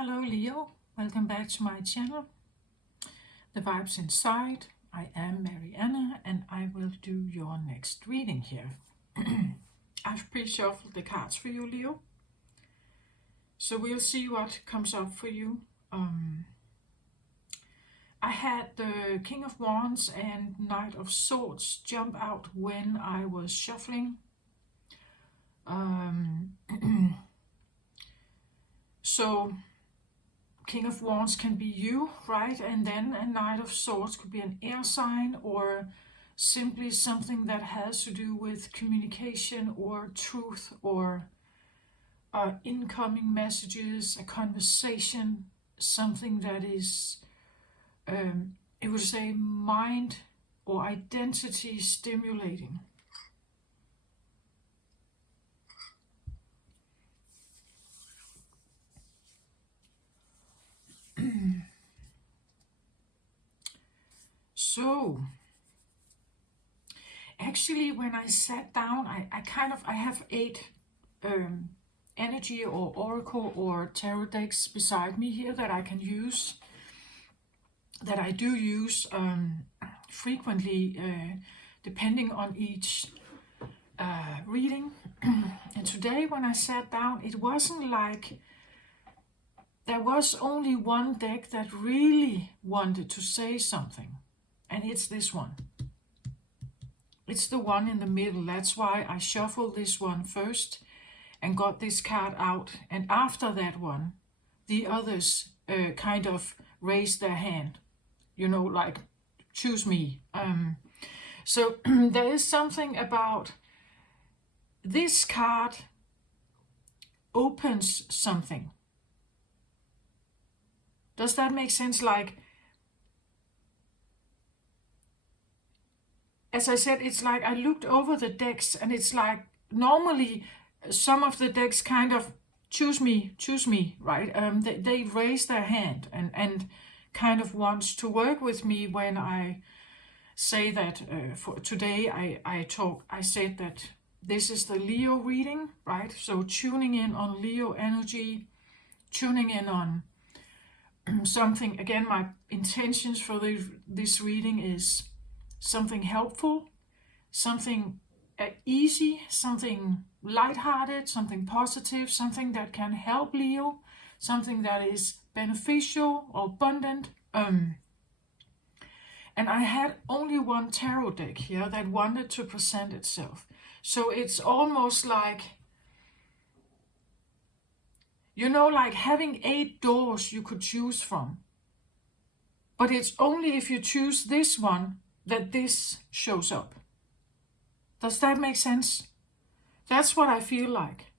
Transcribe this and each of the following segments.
Hello Leo, welcome back to my channel, The Vibes Inside. I am Marianna and I will do your next reading here. I've pre-shuffled the cards for you, Leo. So we'll see what comes up for you. I had the King of Wands and Knight of Swords jump out when I was shuffling. So King of Wands can be you, right? And then a Knight of Swords could be an air sign or simply something that has to do with communication or truth or incoming messages, a conversation, something that is, it would say, mind or identity stimulating. So, actually, when I sat down, I have 8 energy or oracle or tarot decks beside me here that I can use, that I do use frequently, depending on each reading. And today, when I sat down, it wasn't like there was only one deck that really wanted to say something, and it's this one. It's the one in the middle. That's why I shuffled this one first and got this card out. And after that one, the others kind of raised their hand, you know, like, choose me. So there is something about this card opens something. Does that make sense? Like, as I said, it's like I looked over the decks and it's like normally some of the decks kind of choose me, right? They raise their hand and kind of wants to work with me when I say that for today I said that this is the Leo reading, right? So tuning in on Leo energy, tuning in on something. Again, my intentions for this reading is something helpful, something easy, something lighthearted, something positive, something that can help Leo, something that is beneficial or abundant. And I had only one tarot deck here that wanted to present itself. So it's almost like, you know, like having 8 doors you could choose from. But it's only if you choose this one that this shows up. Does that make sense? That's what I feel like.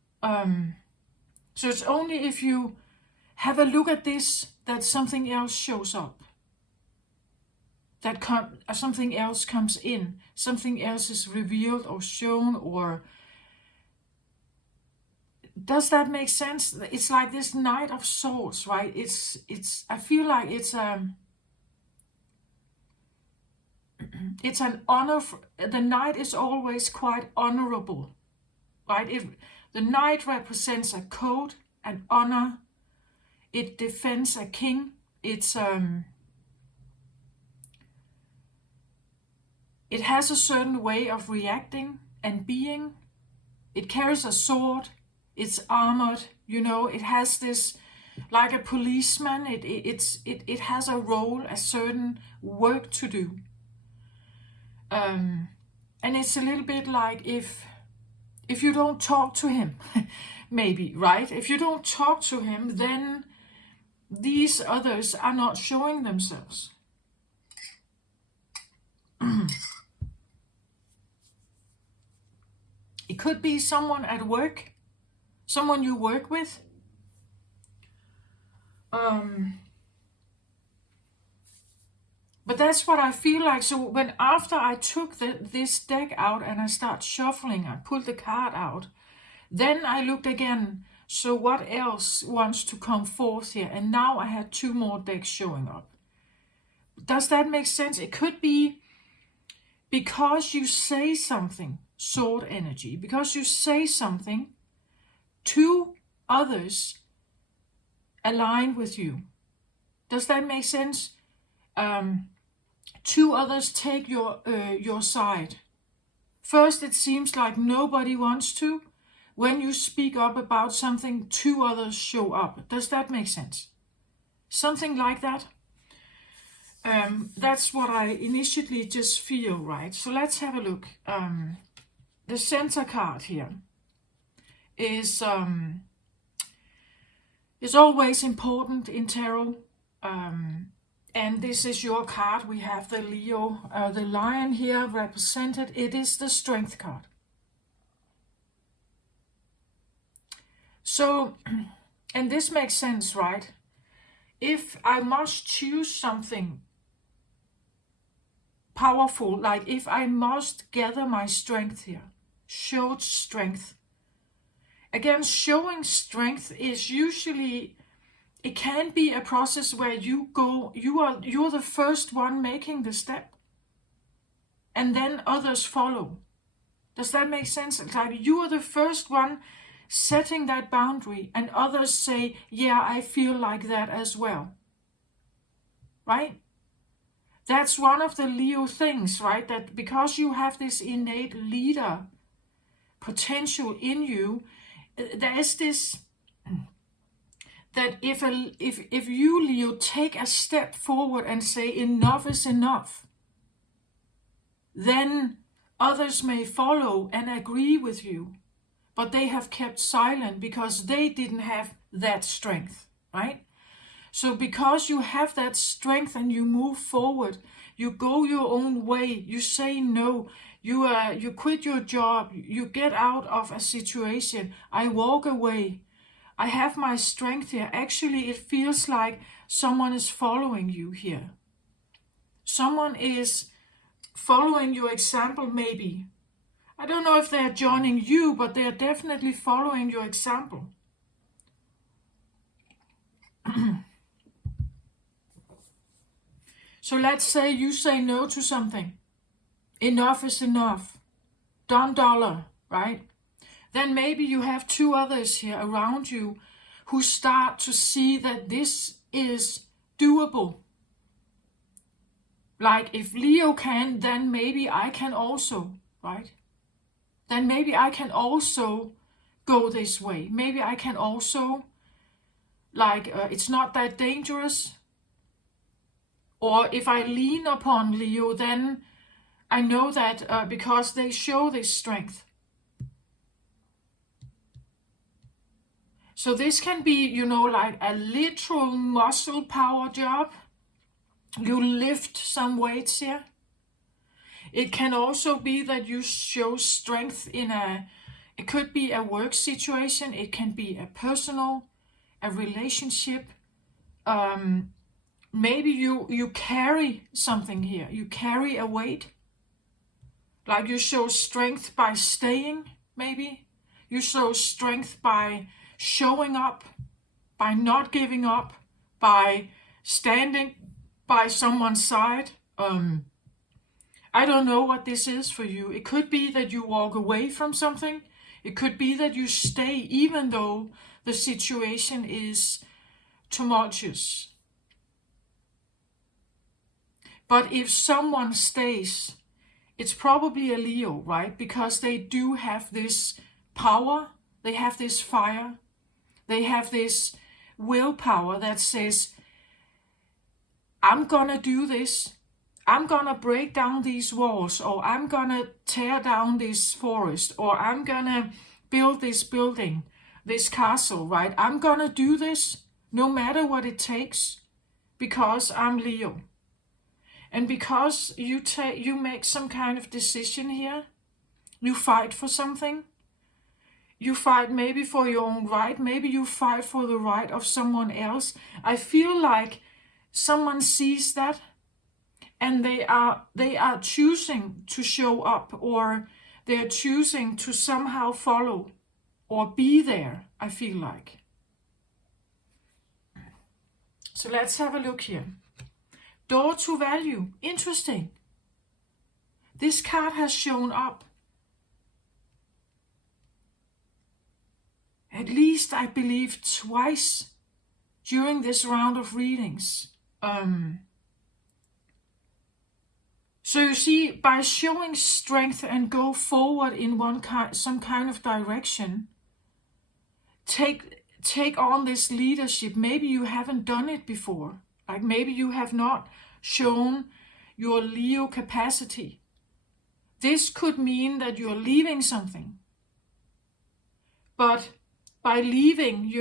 So it's only if you have a look at this that something else shows up. That something else comes in. Something else is revealed or shown, or... Does that make sense? It's like this Knight of Swords, right? It's I feel like it's it's an honor. The knight is always quite honorable, right? If the knight represents a code, an honor, it defends a king. It's it has a certain way of reacting and being. It carries a sword. It's armored. You know, it has this, like a policeman. It has a role, a certain work to do. And it's a little bit like if you don't talk to him, maybe, right? If you don't talk to him, then these others are not showing themselves. It could be someone at work, someone you work with. But that's what I feel like. So when after I took this deck out and I start shuffling, I pulled the card out, then I looked again. So what else wants to come forth here? And now I had 2 more decks showing up. Does that make sense? It could be because you say something, sword energy, because you say something to others align with you. Does that make sense? Two others take your side. First, it seems like nobody wants to. When you speak up about something, two others show up. Does that make sense? Something like that. That's what I initially just feel, right? So let's have a look. The center card here is always important in tarot. And this is your card. We have the Leo, the lion here represented. It is the strength card. So, and this makes sense, right? If I must choose something powerful, like if I must gather my strength here, show strength. Again, showing strength is usually, it can be a process where you're the first one making the step, and then others follow. Does that make sense? It's like you are the first one setting that boundary, and others say, yeah, I feel like that as well. Right? That's one of the Leo things, right? That because you have this innate leader potential in you, there is this, that if you, Leo, take a step forward and say enough is enough, then others may follow and agree with you, but they have kept silent because they didn't have that strength, right? So because you have that strength and you move forward, you go your own way, you say no, you quit your job, you get out of a situation, I walk away, I have my strength here. Actually, it feels like someone is following you here. Someone is following your example, maybe. I don't know if they're joining you, but they're definitely following your example. So let's say you say no to something. Enough is enough. Done dollar, right? Then maybe you have two others here around you who start to see that this is doable. Like if Leo can, then maybe I can also, right? Then maybe I can also go this way. Maybe I can also, it's not that dangerous. Or if I lean upon Leo, then I know that because they show this strength. So this can be, like a literal muscle power job. You lift some weights here. It can also be that you show strength it could be a work situation. It can be a relationship. Maybe you carry something here. You carry a weight. Like you show strength by staying, maybe. You show strength by showing up, by not giving up, by standing by someone's side. I don't know what this is for you. It could be that you walk away from something. It could be that you stay even though the situation is tumultuous. But if someone stays, it's probably a Leo, right? Because they do have this power, they have this fire, they have this willpower that says, I'm gonna do this. I'm gonna break down these walls, or I'm gonna tear down this forest, or I'm gonna build this building, this castle, right? I'm gonna do this no matter what it takes because I'm Leo. And because you make some kind of decision here, you fight for something. You fight maybe for your own right, maybe you fight for the right of someone else. I feel like someone sees that and they are choosing to show up, or they're choosing to somehow follow or be there, I feel like. So let's have a look here. Door to value. Interesting. This card has shown up. At least I believe twice during this round of readings. So you see, by showing strength and go forward in some kind of direction, take on this leadership. Maybe you haven't done it before. Like maybe you have not shown your Leo capacity. This could mean that you're leaving something. But by leaving,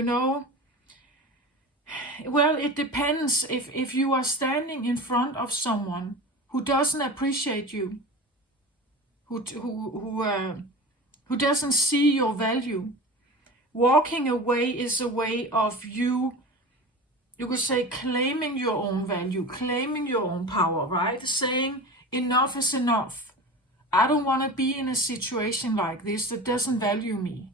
well, it depends. If you are standing in front of someone who doesn't appreciate you, who doesn't see your value, walking away is a way of you could say, claiming your own value, claiming your own power, right? Saying, enough is enough. I don't want to be in a situation like this that doesn't value me.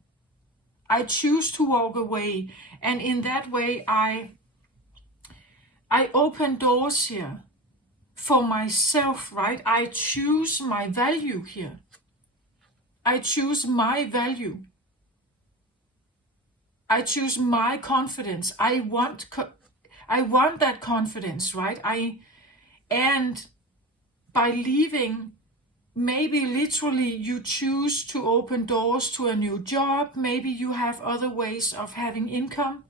I choose to walk away, and in that way I open doors here for myself, right? I choose my value here. I choose my value. I choose my confidence. I want that confidence, right? And by leaving, maybe literally you choose to open doors to a new job. Maybe you have other ways of having income.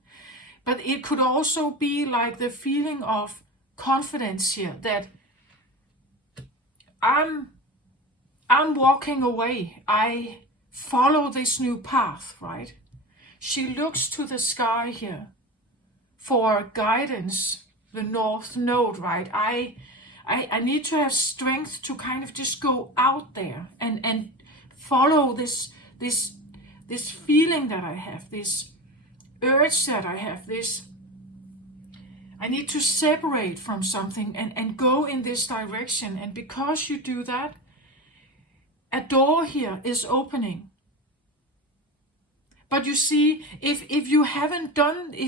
But it could also be like the feeling of confidence here, that I'm walking away. I follow this new path, right? She looks to the sky here for guidance, the North Node, right? I need to have strength to kind of just go out there and follow this feeling that I have, this urge that I have, I need to separate from something and go in this direction. And because you do that, a door here is opening. But you see, if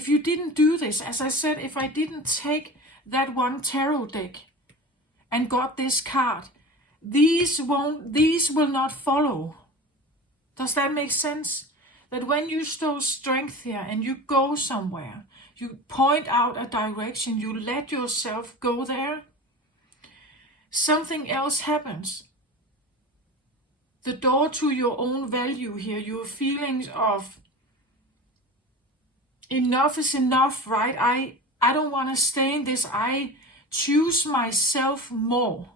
you didn't do this, as I said, if I didn't take that one tarot deck and got this card, these will not follow. Does that make sense? That when you show strength here and you go somewhere, you point out a direction, you let yourself go there, something else happens. The door to your own value here, your feelings of enough is enough, right? I don't want to stay in this. I choose myself more.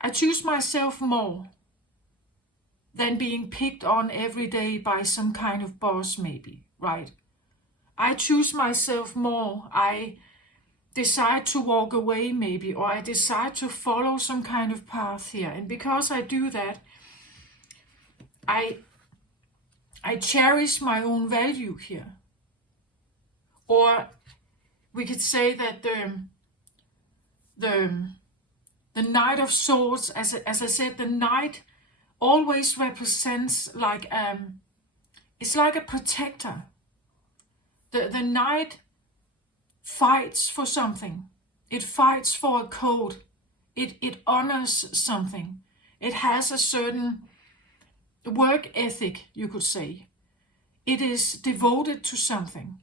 I choose myself more than being picked on every day by some kind of boss, maybe, right? I choose myself more. I decide to walk away, maybe, or I decide to follow some kind of path here. And because I do that, I cherish my own value here. Or we could say that the Knight of Swords, as I said, the Knight always represents like it's like a protector. The Knight fights for something. It fights for a code. It honors something. It has a certain work ethic, you could say. It is devoted to something.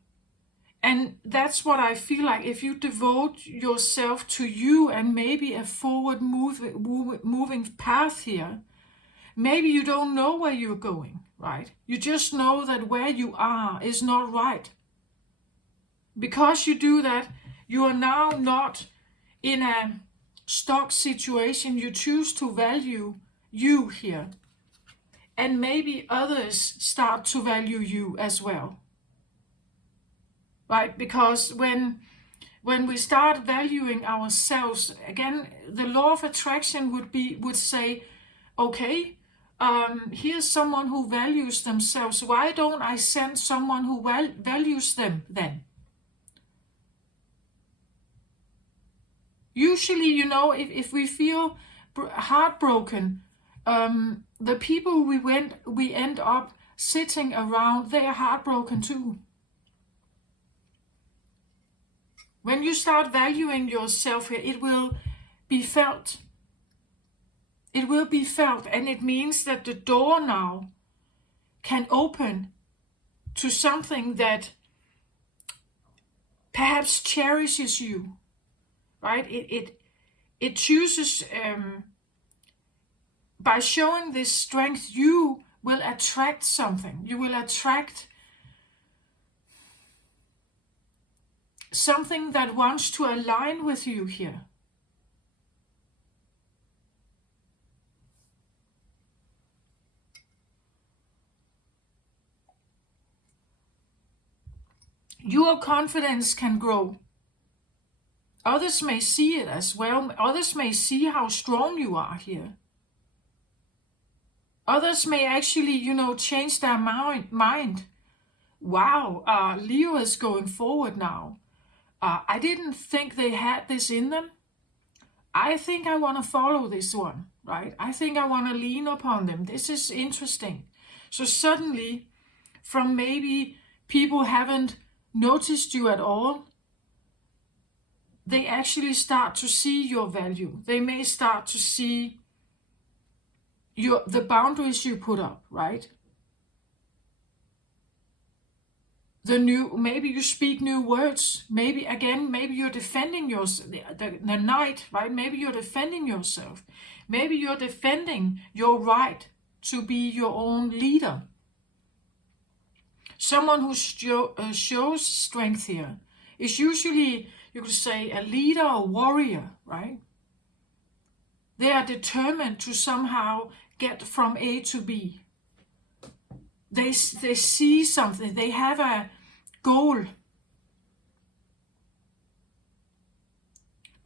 And that's what I feel like. If you devote yourself to you and maybe a forward moving path here, maybe you don't know where you're going, right? You just know that where you are is not right. Because you do that, you are now not in a stuck situation. You choose to value you here. And maybe others start to value you as well. Right? Because when we start valuing ourselves, again, the law of attraction would say, okay, here's someone who values themselves. Why don't I send someone who values them then? Usually, if we feel heartbroken, the people we end up sitting around, they are heartbroken too. When you start valuing yourself here, it will be felt. It will be felt, and it means that the door now can open to something that perhaps cherishes you, right? It chooses, by showing this strength, you will attract something. You will attract something that wants to align with you here. Your confidence can grow. Others may see it as well. Others may see how strong you are here. Others may actually, change their mind. Wow, Leo is going forward now. I didn't think they had this in them. I think I want to follow this one, right? I think I want to lean upon them. This is interesting. So suddenly, from maybe people haven't noticed you at all, they actually start to see your value. They may start to see the boundaries you put up, right? Maybe you speak new words. Maybe you're defending the knight, right? Maybe you're defending yourself. Maybe you're defending your right to be your own leader. Someone who shows strength here is usually, you could say, a leader or warrior, right? They are determined to somehow get from A to B. They see something. They have a goal.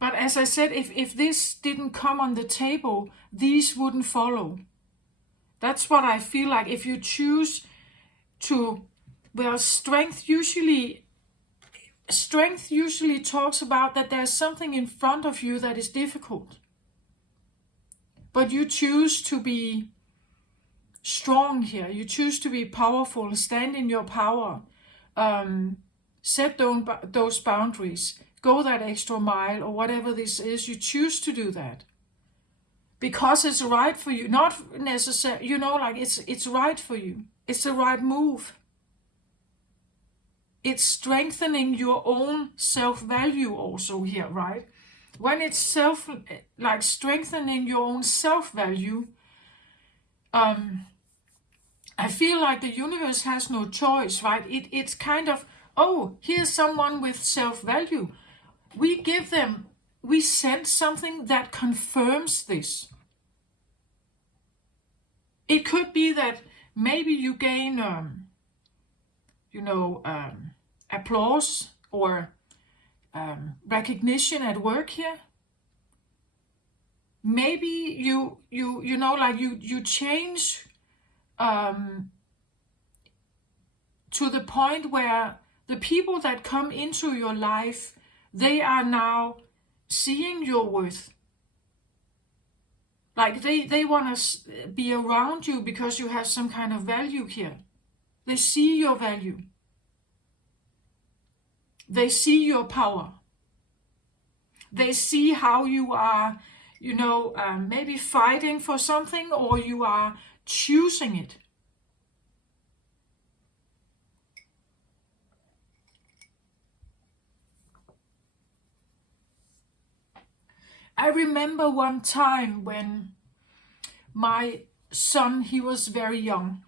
But as I said, if this didn't come on the table, these wouldn't follow. That's what I feel like. If you choose to, strength usually talks about that there's something in front of you that is difficult. But you choose to be strong here. You choose to be powerful, stand in your power, set those boundaries, go that extra mile, or whatever this is. You choose to do that because it's right for you, not necessarily, it's right for you. It's the right move. It's strengthening your own self-value also here, right? When it's strengthening your own self-value, I feel like the universe has no choice, right? It's kind of, here's someone with self-value. We send something that confirms this. It could be that maybe you gain, applause or recognition at work here. Maybe you change to the point where the people that come into your life, they are now seeing your worth. Like they want to be around you because you have some kind of value here. They see your value. They see your power. They see how you are, maybe fighting for something, or you are choosing it. I remember one time when my son, he was very young.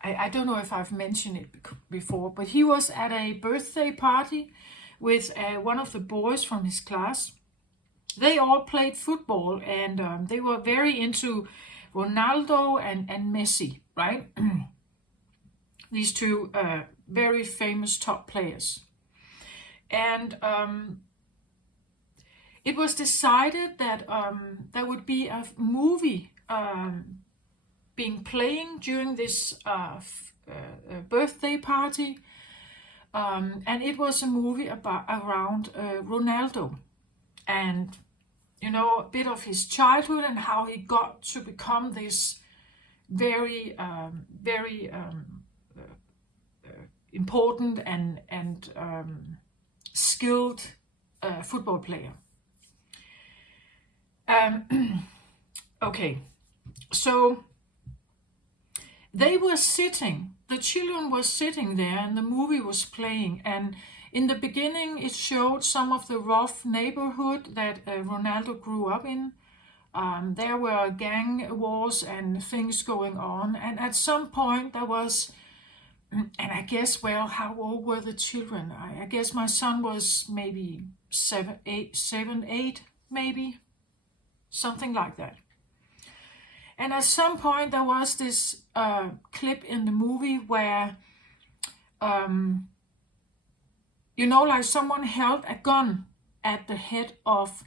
I don't know if I've mentioned it before, but he was at a birthday party with one of the boys from his class. They all played football, and they were very into Ronaldo and Messi, right? These two very famous top players. And it was decided that there would be a movie being playing during this birthday party, and it was a movie around Ronaldo, and a bit of his childhood and how he got to become this very important and skilled football player. Okay, so the children were sitting there and the movie was playing, and in the beginning it showed some of the rough neighborhood that Ronaldo grew up in. There were gang wars and things going on, and at some point there was, and I guess, well, how old were the children? I guess my son was maybe 7, 8, maybe, something like that. And at some point there was this clip in the movie where, like someone held a gun at the head of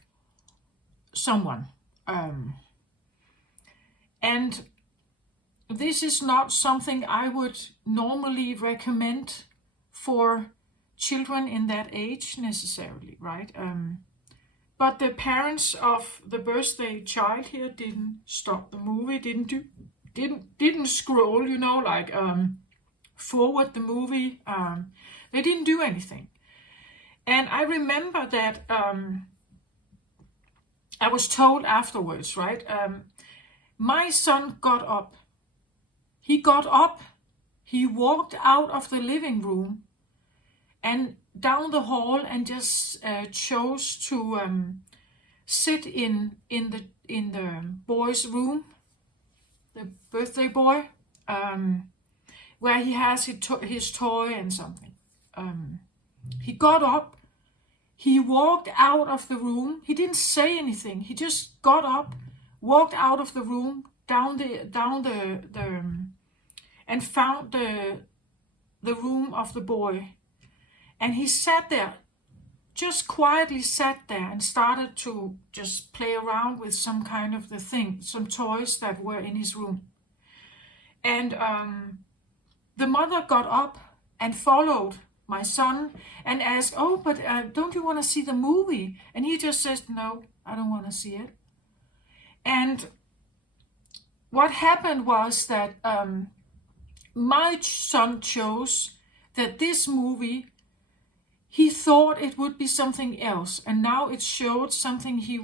someone. And this is not something I would normally recommend for children in that age necessarily, right? But the parents of the birthday child here didn't stop the movie, didn't scroll, forward the movie. They didn't do anything. And I remember that I was told afterwards, right? My son got up. He got up, he walked out of the living room and down the hall and just chose to sit in the boy's room, the birthday boy, where he has his toy and something. He got up, he walked out of the room. He didn't say anything. He just got up, walked out of the room, down the and found the room of the boy. And he sat there, just quietly sat there and started to just play around with some kind of some toys that were in his room. And the mother got up and followed my son and asked, "Oh, but don't you want to see the movie?" And he just says, "No, I don't want to see it." And what happened was that my son chose that this movie, he thought it would be something else, and now it showed something he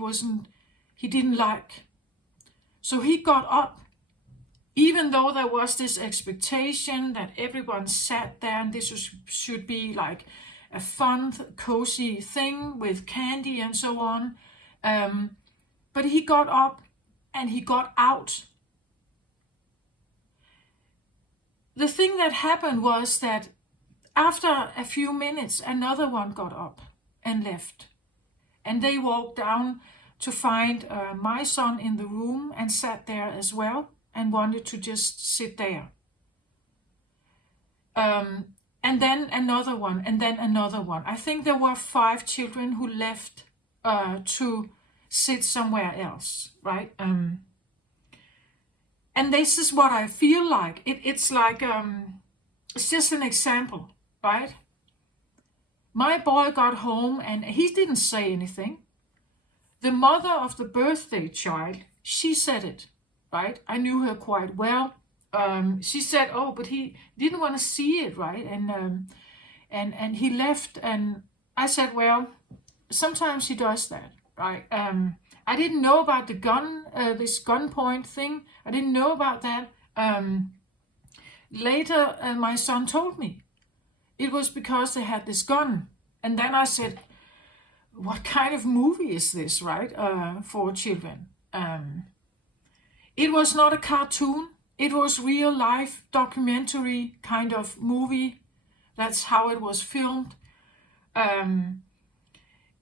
didn't like. So he got up, even though there was this expectation that everyone sat there and this should be like a fun, cozy thing with candy and so on. But he got up and he got out. The thing that happened was that after a few minutes, another one got up and left. And they walked down to find my son in the room and sat there as well and wanted to just sit there. And then another one, and then another one. I think there were 5 children who left to sit somewhere else, right? And this is what I feel like. It's like, it's just an example, right? My boy got home and he didn't say anything. The mother of the birthday child, she said it, right? I knew her quite well. She said, "Oh, but he didn't want to see it, right?" And he left. And I said, "Well, sometimes he does that, right?" I didn't know about the gun, this gunpoint thing. I didn't know about that. Later, my son told me it was because they had this gun. And then I said, "What kind of movie is this, right, for children?" It was not a cartoon. It was real life documentary kind of movie. That's how it was filmed. And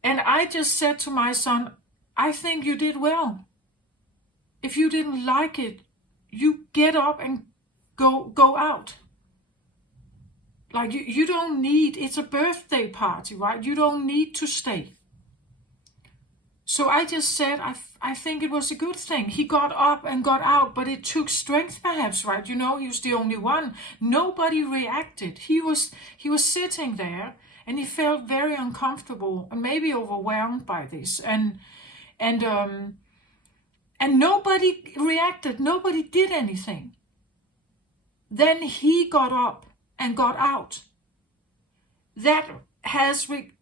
I just said to my son, "I think you did well. If you didn't like it, you get up and go out. Like you don't need, it's a birthday party, right? You don't need to stay." So I just said, I think it was a good thing. He got up and got out, but it took strength perhaps, right? He was the only one. Nobody reacted. He was sitting there and he felt very uncomfortable and maybe overwhelmed by this. And nobody reacted. Nobody did anything. Then he got up and got out.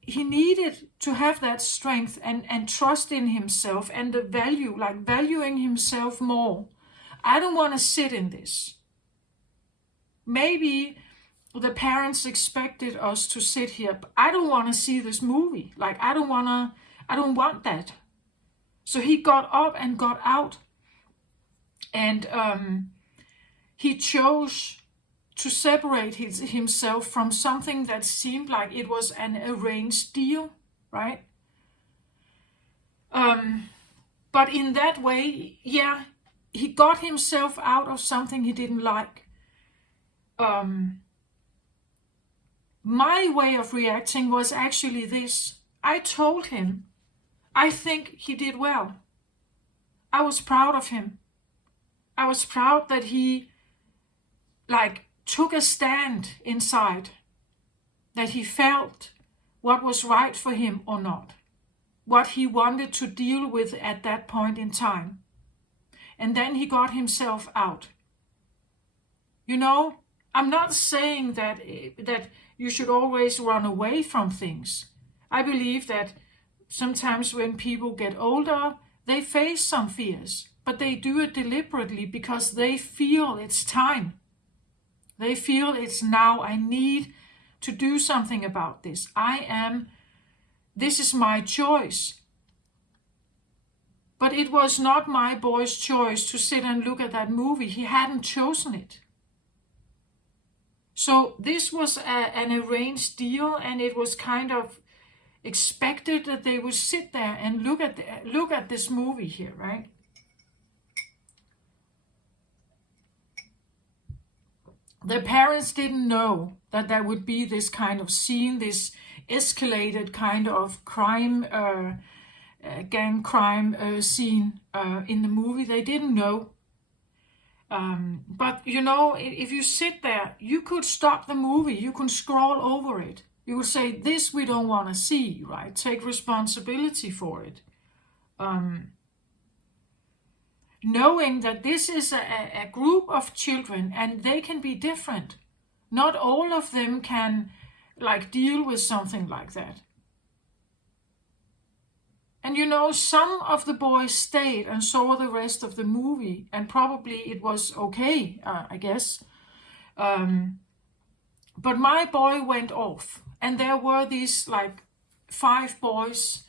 He needed to have that strength and trust in himself and the value, like valuing himself more. I don't want to sit in this. maybe the parents expected us to sit here, but I don't want to see this movie. Like, I don't want that. So he got up and got out, and he chose to separate himself from something that seemed like it was an arranged deal, right? But in that way, yeah, he got himself out of something he didn't like. My way of reacting was actually this. I told him, I think he did well. I was proud of him. I was proud that he, like, took a stand inside, that he felt what was right for him or not, what he wanted to deal with at that point in time. And then he got himself out. You know, I'm not saying that you should always run away from things. I believe that sometimes when people get older, they face some fears, but they do it deliberately because they feel it's time. They feel it's now. I need to do something about this. This is my choice. But it was not my boy's choice to sit and look at that movie. He hadn't chosen it. So this was an arranged deal, and it was kind of expected that they would sit there and look at this movie here, right? The parents didn't know that there would be this kind of scene, this escalated kind of crime, gang crime scene in the movie. They didn't know. But you know, if you sit there, you could stop the movie. You can scroll over it. You would say, this we don't want to see, right? Take responsibility for it. Knowing that this is a group of children and they can be different. Not all of them can like deal with something like that. And you know, some of the boys stayed and saw the rest of the movie, and probably it was okay, I guess. But my boy went off, and there were these like 5 boys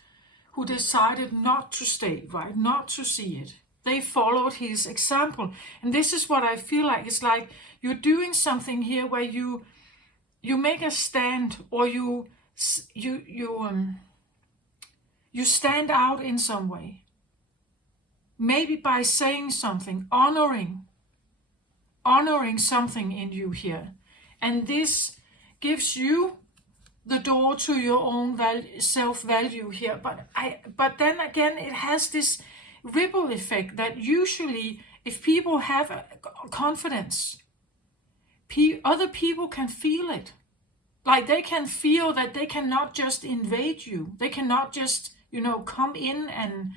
who decided not to stay, right? Not to see it. They followed his example. And this is what I feel like. It's like you're doing something here where you make a stand, or you stand out in some way. Maybe by saying something, honoring something in you here. And this gives you the door to your own self-value here. But then again, it has this ripple effect that usually if people have confidence, other people can feel it. Like they can feel that they cannot just invade you. They cannot just, come in and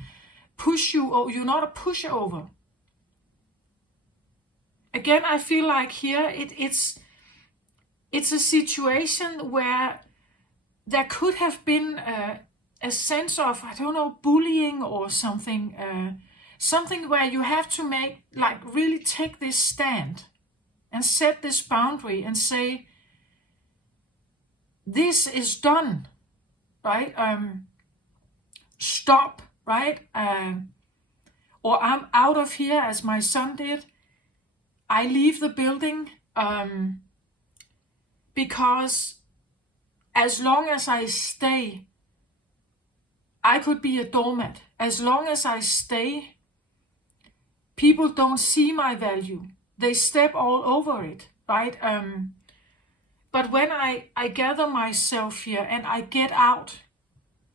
push you, or you're not a pushover. Again, I feel like here it's a situation where there could have been a sense of, bullying or something. Something where you have to really take this stand and set this boundary and say, this is done, right? Stop, right? Or I'm out of here, as my son did. I leave the building because as long as I stay, I could be a doormat. As long as I stay, people don't see my value. They step all over it, right? But when I gather myself here and I get out,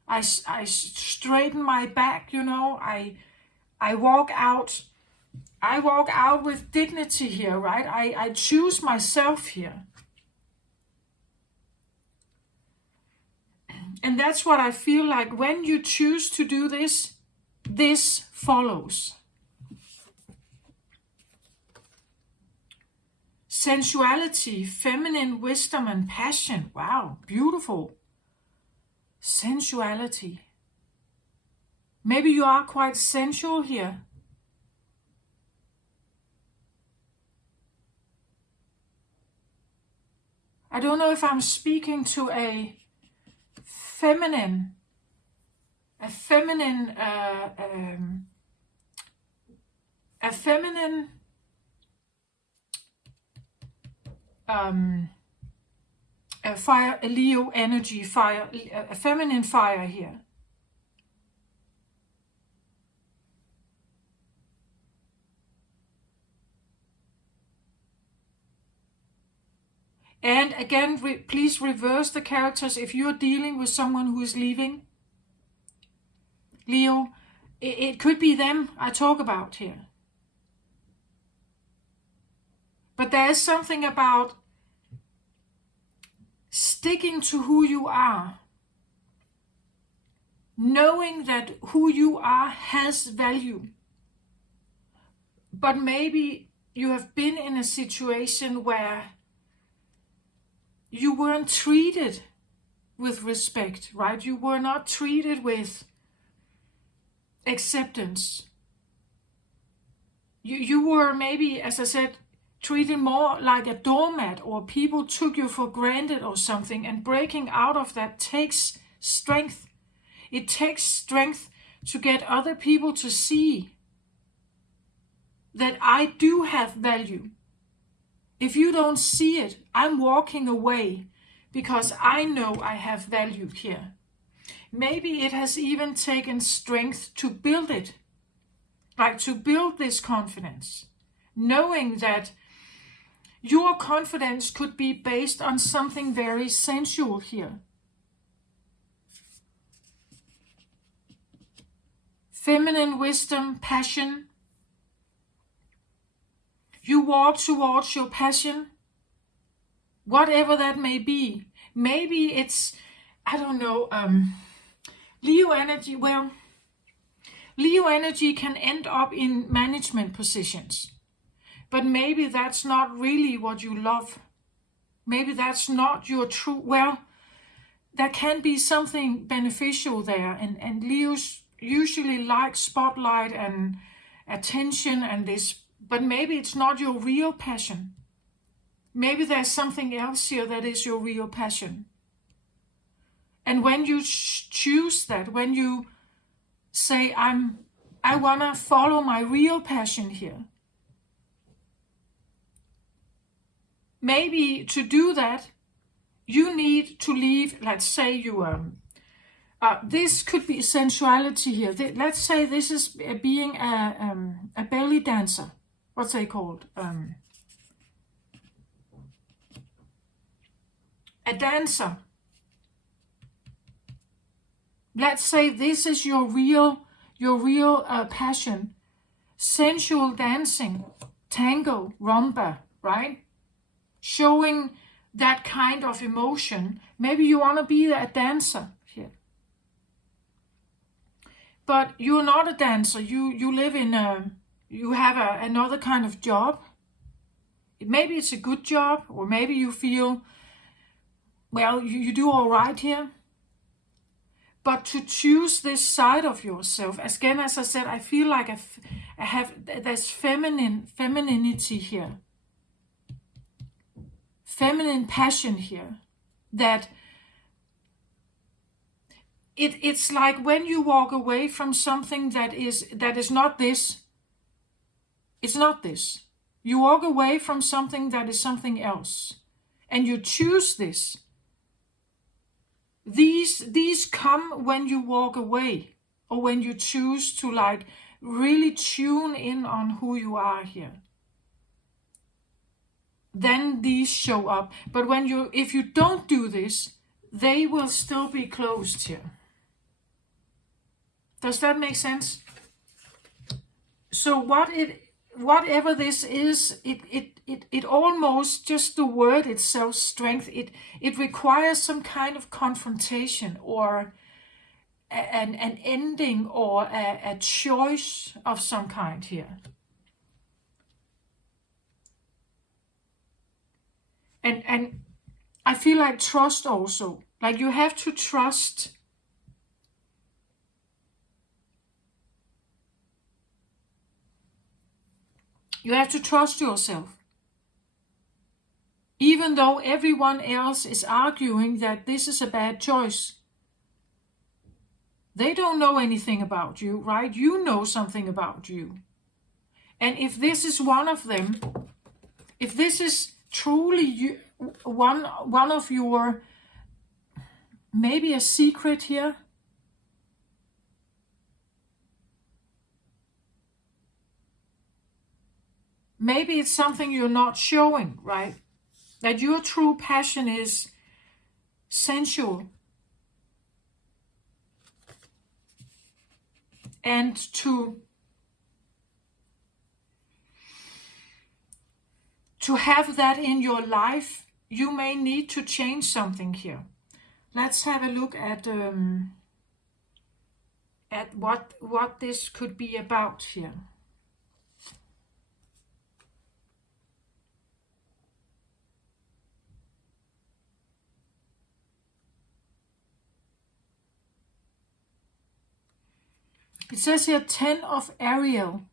I straighten my back, I walk out. I walk out with dignity here, right? I choose myself here. And that's what I feel like when you choose to do this, this follows. Sensuality, feminine wisdom and passion. Wow, beautiful. Sensuality. Maybe you are quite sensual here. I don't know if I'm speaking to a feminine, a feminine, a feminine, a fire, a Leo energy, fire, a feminine fire here. And again, please reverse the characters if you're dealing with someone who is leaving. Leo, it could be them I talk about here. But there is something about sticking to who you are, knowing that who you are has value. But maybe you have been in a situation where you weren't treated with respect, right? You were not treated with acceptance. You were maybe, as I said, treated more like a doormat, or people took you for granted or something, and breaking out of that takes strength. It takes strength to get other people to see that I do have value. If you don't see it, I'm walking away because I know I have value here. Maybe it has even taken strength to build it, like to build this confidence, knowing that your confidence could be based on something very sensual here. Feminine wisdom, passion. You walk towards your passion, whatever that may be. Maybe it's, I don't know, Leo energy. Well, Leo energy can end up in management positions, but maybe that's not really what you love. Maybe that's not your true, well, there can be something beneficial there, and Leos usually like spotlight and attention and this, but maybe it's not your real passion. Maybe there's something else here that is your real passion. And when you choose that, when you say, I want to follow my real passion here, maybe to do that, you need to leave, let's say you, this could be sensuality here. Let's say this is being a belly dancer. What's they called? A dancer. Let's say this is your real passion. Sensual dancing, tango, rumba, right? Showing that kind of emotion. Maybe you want to be a dancer here. But you're not a dancer. You live in you have another kind of job. Maybe it's a good job, or maybe you feel, well, you do all right here. But to choose this side of yourself, again, as I said, I feel like there's femininity here. Feminine passion here. That it's like when you walk away from something that is not this. It's not this. You walk away from something that is something else. And you choose this. These come when you walk away, or when you choose to like really tune in on who you are here. Then these show up. But if you don't do this, they will still be closed here. Does that make sense? So whatever this is, it almost, just the word itself, strength, it requires some kind of confrontation, or an ending, or a choice of some kind here. And I feel like trust also, like you have to trust. You have to trust yourself. even though everyone else is arguing that this is a bad choice. They don't know anything about you, right? You know something about you. And if this is one of them, if this is truly you, one of your, maybe a secret here, maybe it's something you're not showing, right? That your true passion is sensual. And to have that in your life, you may need to change something here. Let's have a look at what this could be about here. It says here 10 of Ariel.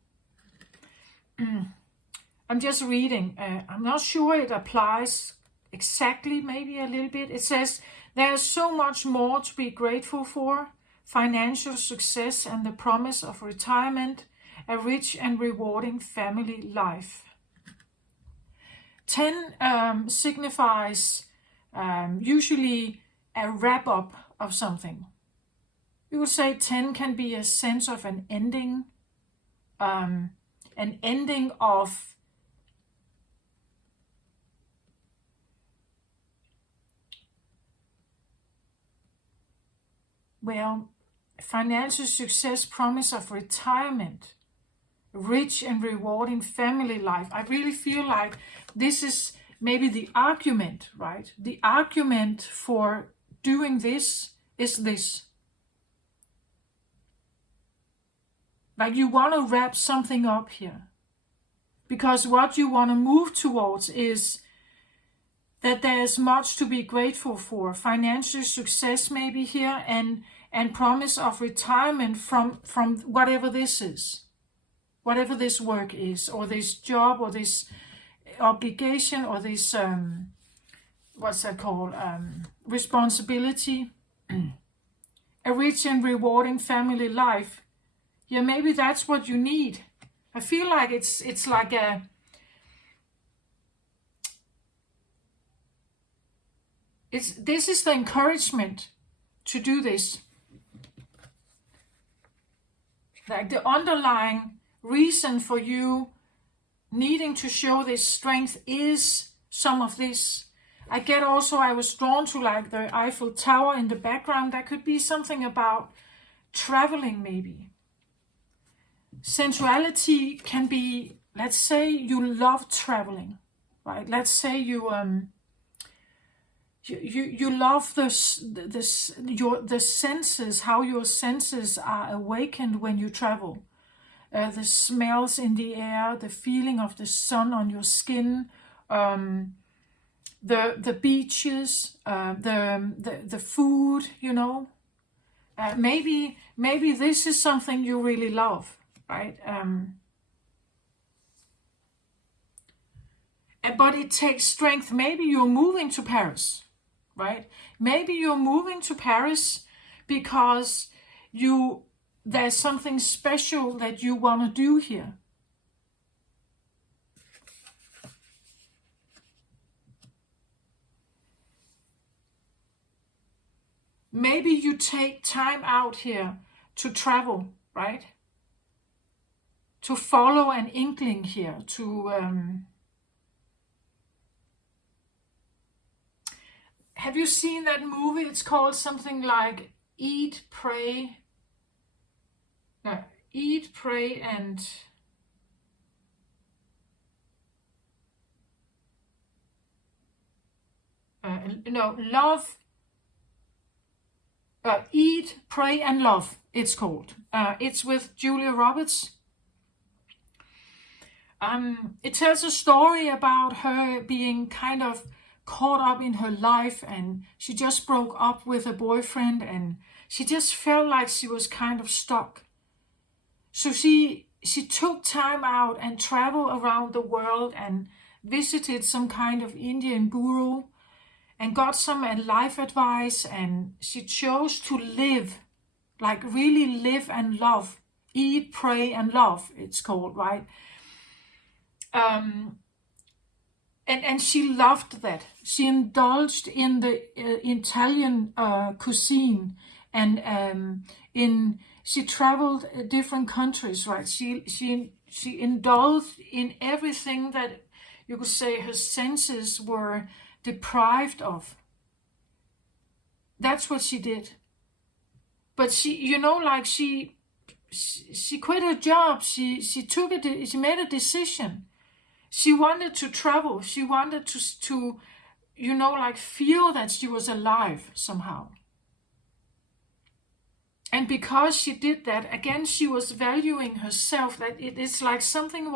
I'm just reading. I'm not sure it applies exactly, maybe a little bit. It says, there's so much more to be grateful for. Financial success and the promise of retirement, a rich and rewarding family life. 10 signifies usually a wrap-up of something. You would say 10 can be a sense of an ending of financial success, promise of retirement, rich and rewarding family life. I really feel like this is maybe the argument, right? The argument for doing this is this. Like you want to wrap something up here. Because what you want to move towards is that there's much to be grateful for. Financial success maybe here, and promise of retirement from whatever this is. Whatever this work is, or this job, or this obligation, or this, what's that called? Responsibility. A rich and rewarding family life. Yeah, maybe that's what you need. I feel like it's like a... This is the encouragement to do this. Like the underlying reason for you needing to show this strength is some of this. I was drawn to like the Eiffel Tower in the background. That could be something about traveling maybe. Sensuality can be, let's say you love traveling, right? Let's say you love the senses, how your senses are awakened when you travel. The smells in the air, the feeling of the sun on your skin, the beaches, the food, you know. Maybe this is something you really love, right? But it takes strength. Maybe you're moving to Paris, right? Maybe you're moving to Paris because there's something special that you want to do here. Maybe you take time out here to travel, right? To follow an inkling here, to... Have you seen that movie? It's called something like Eat, Pray, and... Love... Eat, Pray, and Love, it's called. It's with Julia Roberts. It tells a story about her being kind of caught up in her life, and she just broke up with a boyfriend, and she just felt like she was kind of stuck. So she took time out and traveled around the world and visited some kind of Indian guru and got some life advice, and she chose to live, like really live and love. Eat, pray, and love, it's called, right? And she loved that. She indulged in the Italian cuisine, and she traveled different countries, right? She indulged in everything that you could say her senses were deprived of. That's what she did. But she quit her job. She made a decision. She wanted to travel. She wanted to feel that she was alive somehow. And because she did that, again, she was valuing herself, that it is like something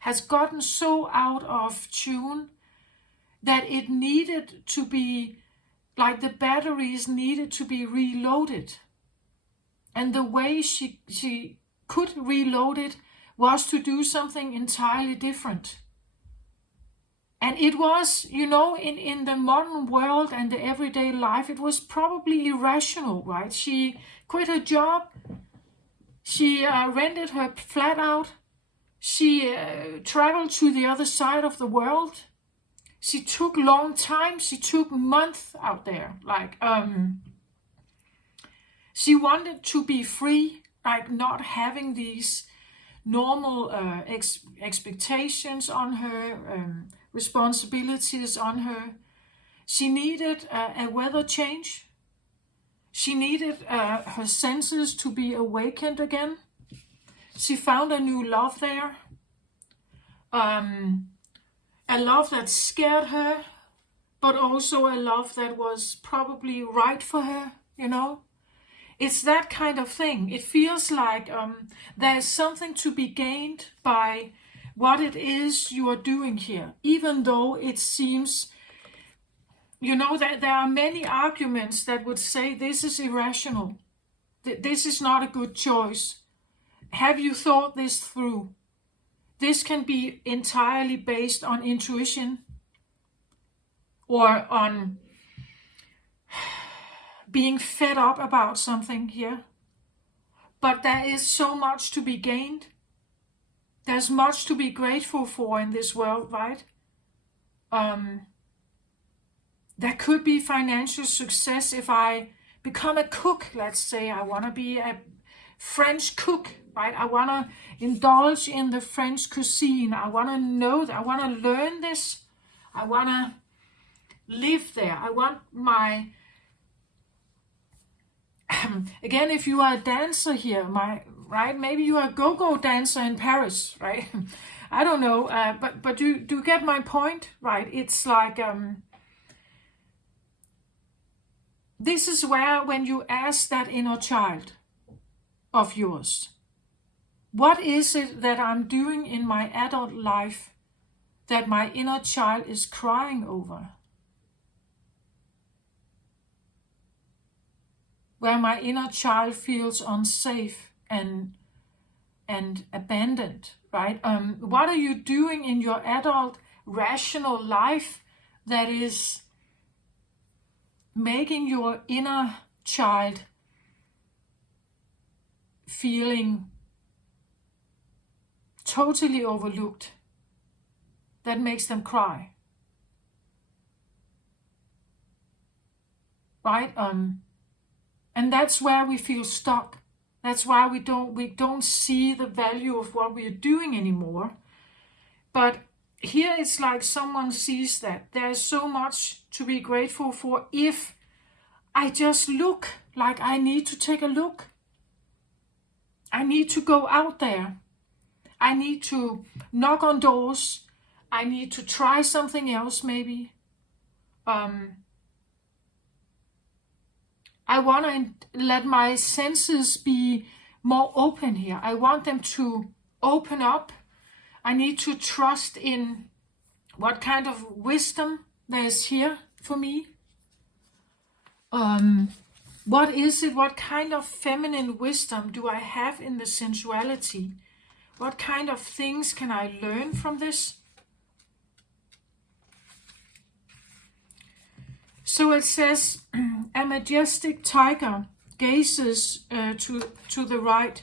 has gotten so out of tune that it needed to be, like the batteries needed to be reloaded. And the way she could reload it was to do something entirely different. And it was, in the modern world and the everyday life, it was probably irrational, right? She quit her job. She rented her flat out. She traveled to the other side of the world. She took long time. She took months out there. She wanted to be free, like not having these normal expectations on her, responsibilities on her. She needed a weather change. She needed her senses to be awakened again. She found a new love there. A love that scared her, but also a love that was probably right for her, It's that kind of thing. It feels like there's something to be gained by what it is you are doing here, even though it seems, that there are many arguments that would say this is irrational. This is not a good choice. Have you thought this through? This can be entirely based on intuition or on being fed up about something here. But there is so much to be gained. There's much to be grateful for in this world, right? There could be financial success if I become a cook. Let's say I want to be a French cook, right? I want to indulge in the French cuisine. I want to know that. I want to learn this. I want to live there. I want my... Again, if you are a dancer here, right? Maybe you are a go-go dancer in Paris, right? I don't know, but do you get my point, right? It's like... this is where, when you ask that inner child of yours, what is it that I'm doing in my adult life that my inner child is crying over? Where my inner child feels unsafe and abandoned, right? What are you doing in your adult rational life that is making your inner child feeling totally overlooked, that makes them cry, right? And that's where we feel stuck. That's why we don't see the value of what we are doing anymore. But here it's like someone sees that there's so much to be grateful for if I just look. Like, I need to take a look. I need to go out there. I need to knock on doors. I need to try something else maybe. I want to let my senses be more open here. I want them to open up. I need to trust in what kind of wisdom there is here for me. What is it? What kind of feminine wisdom do I have in the sensuality? What kind of things can I learn from this? So it says, a majestic tiger gazes to the right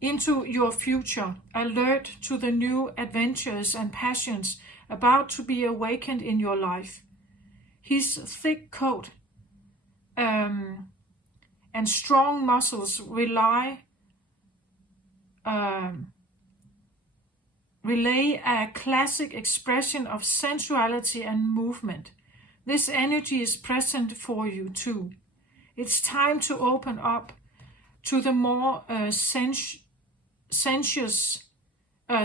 into your future, alert to the new adventures and passions about to be awakened in your life. His thick coat and strong muscles relay a classic expression of sensuality and movement. This energy is present for you too. It's time to open up to the more sensuous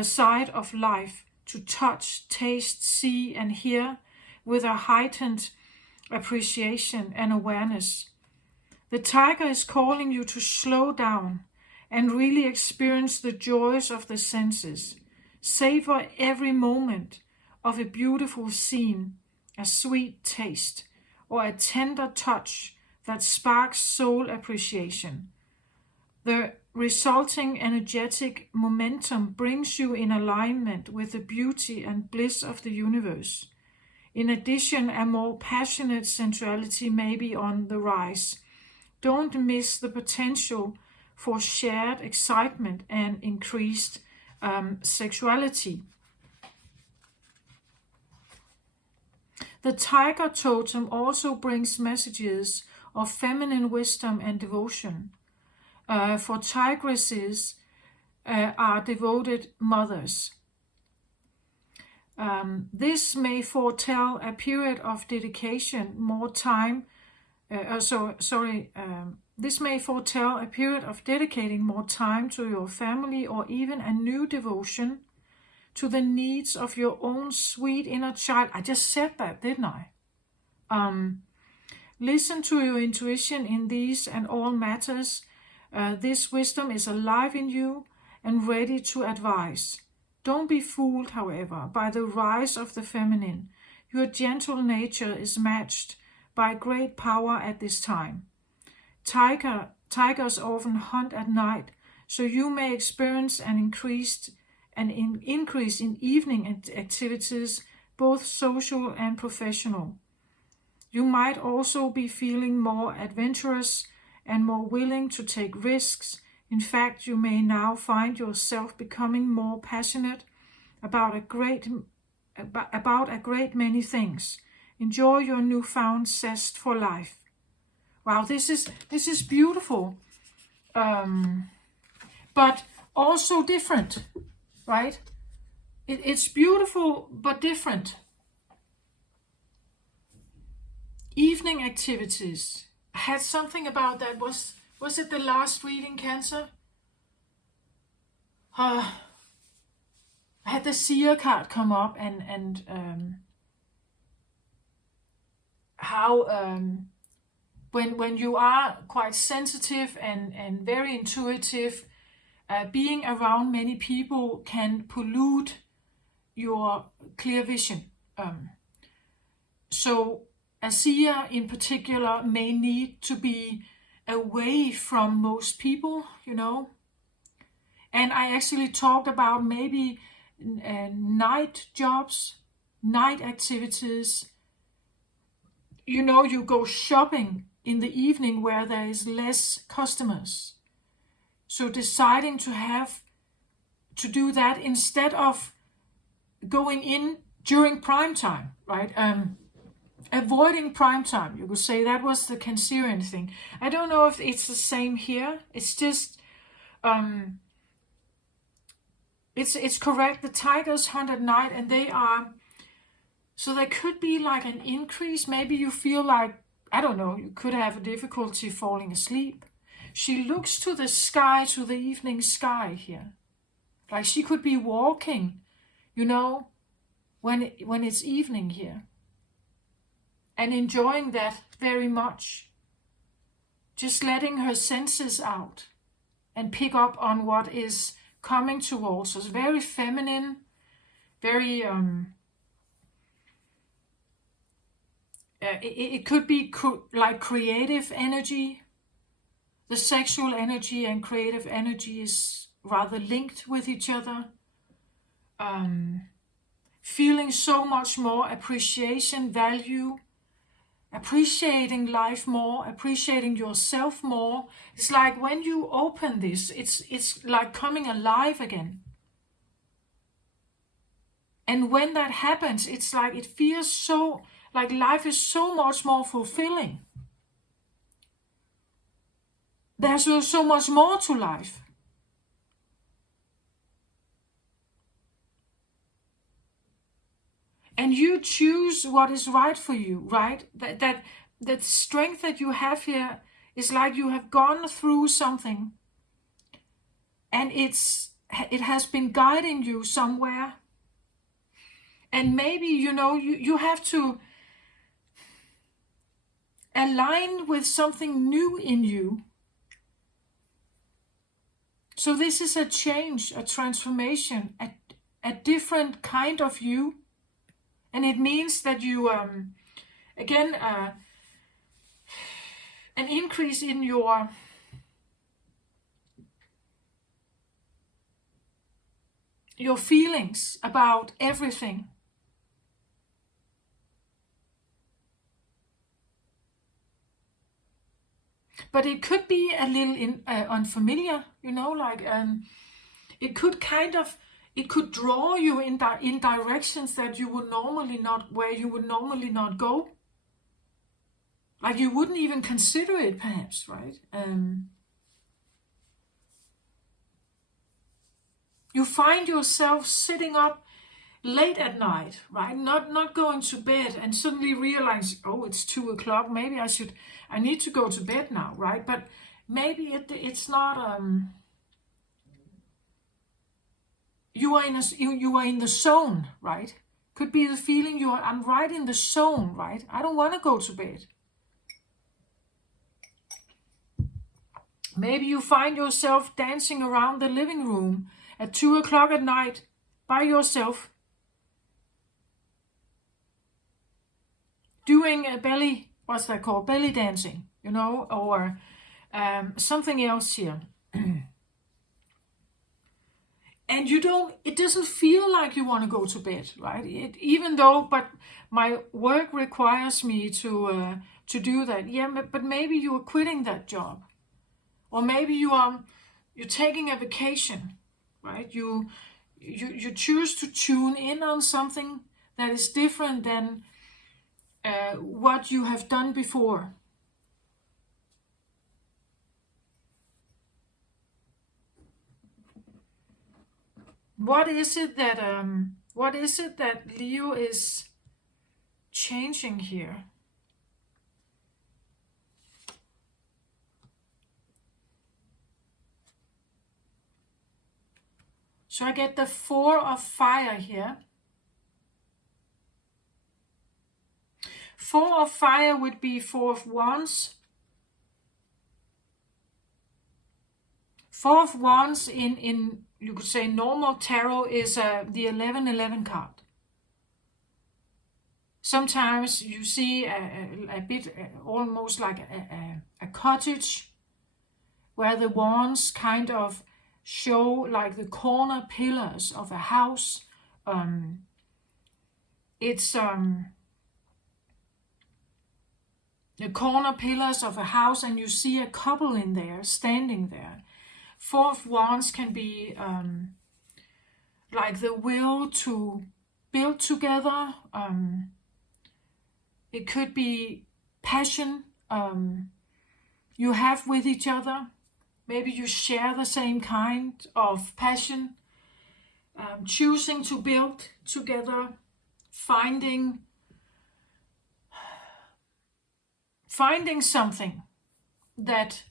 side of life, to touch, taste, see, and hear with a heightened appreciation and awareness. The tiger is calling you to slow down and really experience the joys of the senses. Savor every moment of a beautiful scene, a sweet taste, or a tender touch that sparks soul appreciation. The resulting energetic momentum brings you in alignment with the beauty and bliss of the universe. In addition, a more passionate sensuality may be on the rise. Don't miss the potential for shared excitement and increased sexuality. The tiger totem also brings messages of feminine wisdom and devotion. For tigresses are devoted mothers. This may foretell a period of dedication, more time. This may foretell a period of dedicating more time to your family, or even a new devotion to the needs of your own sweet inner child. I just said that, didn't I? Listen to your intuition in these and all matters. This wisdom is alive in you and ready to advise. Don't be fooled, however, by the rise of the feminine. Your gentle nature is matched by great power at this time. Tigers often hunt at night, so you may experience an increase in evening activities, both social and professional. You might also be feeling more adventurous and more willing to take risks. In fact, you may now find yourself becoming more passionate about a great many things. Enjoy your newfound zest for life. Wow, this is beautiful, but also different, right? It's beautiful but different. Evening activities. I had something about that. Was it the last reading, Cancer? I had the seer card come up, and how when you are quite sensitive and very intuitive, being around many people can pollute your clear vision. So a seer in particular may need to be away from most people, And I actually talked about maybe night jobs, night activities. You go shopping in the evening where there is less customers. So deciding to do that instead of going in during prime time, right? Avoiding prime time, you could say that was the Cancerian thing. I don't know if it's the same here. It's just, it's correct. The tigers hunt at night, and so there could be like an increase. Maybe you feel like, I don't know, you could have a difficulty falling asleep. She looks to the sky, to the evening sky here. Like she could be walking, when it's evening here. And enjoying that very much. Just letting her senses out and pick up on what is coming towards us. Very feminine, very it could be like creative energy. The sexual energy and creative energy is rather linked with each other. Feeling so much more appreciation, value, appreciating life more, appreciating yourself more. It's like when you open this, it's like coming alive again. And when that happens, it's like it feels so, like life is so much more fulfilling. There's so much more to life. And you choose what is right for you, right? That strength that you have here is like you have gone through something and it has been guiding you somewhere. And maybe, you have to align with something new in you. So this is a change, a transformation, a different kind of you. And it means that you, again, an increase in your feelings about everything. But it could be a little unfamiliar, like it could it could draw you in directions that you would normally not, where you would normally not go. Like you wouldn't even consider it, perhaps, right? You find yourself sitting up late at night, right? Not going to bed, and suddenly realize, oh, it's 2:00. Maybe I need to go to bed now, right? But maybe it's not. You are in the zone, right? Could be the feeling I'm right in the zone, right? I don't want to go to bed. Maybe you find yourself dancing around the living room at 2:00 at night by yourself, doing a what's that called? Belly dancing, or something else here. And it doesn't feel like you want to go to bed, right? But my work requires me to do that. Yeah, but maybe you are quitting that job. Or maybe you're taking a vacation, right? You choose to tune in on something that is different than what you have done before. What is it that Leo is changing here? So I get the 4 of fire here. 4 of fire would be 4 of wands. 4 of wands in you could say normal tarot is the 11-11 card. Sometimes you see a bit almost like a cottage where the wands kind of show like the corner pillars of a house. It's the corner pillars of a house, and you see a couple in there standing there. 4 of wands can be like the will to build together. It could be passion you have with each other. Maybe you share the same kind of passion. Choosing to build together, finding something that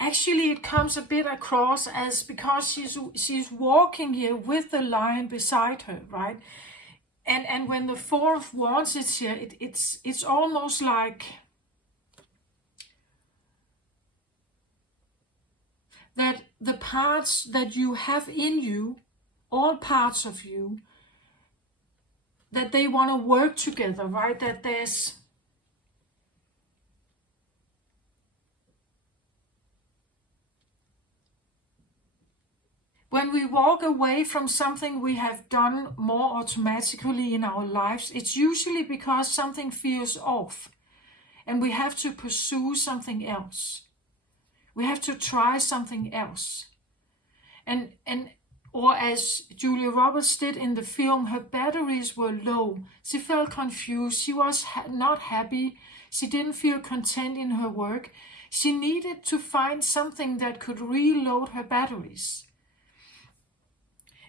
actually it comes a bit across as, because she's walking here with the lion beside her, right? And when the 4 of wands is here, it's almost like that the parts that you have in you, all parts of you, that they want to work together, right? That there's When we walk away from something we have done more automatically in our lives, it's usually because something feels off and we have to pursue something else. We have to try something else. Or as Julia Roberts did in the film, her batteries were low. She felt confused. She was not happy. She didn't feel content in her work. She needed to find something that could reload her batteries.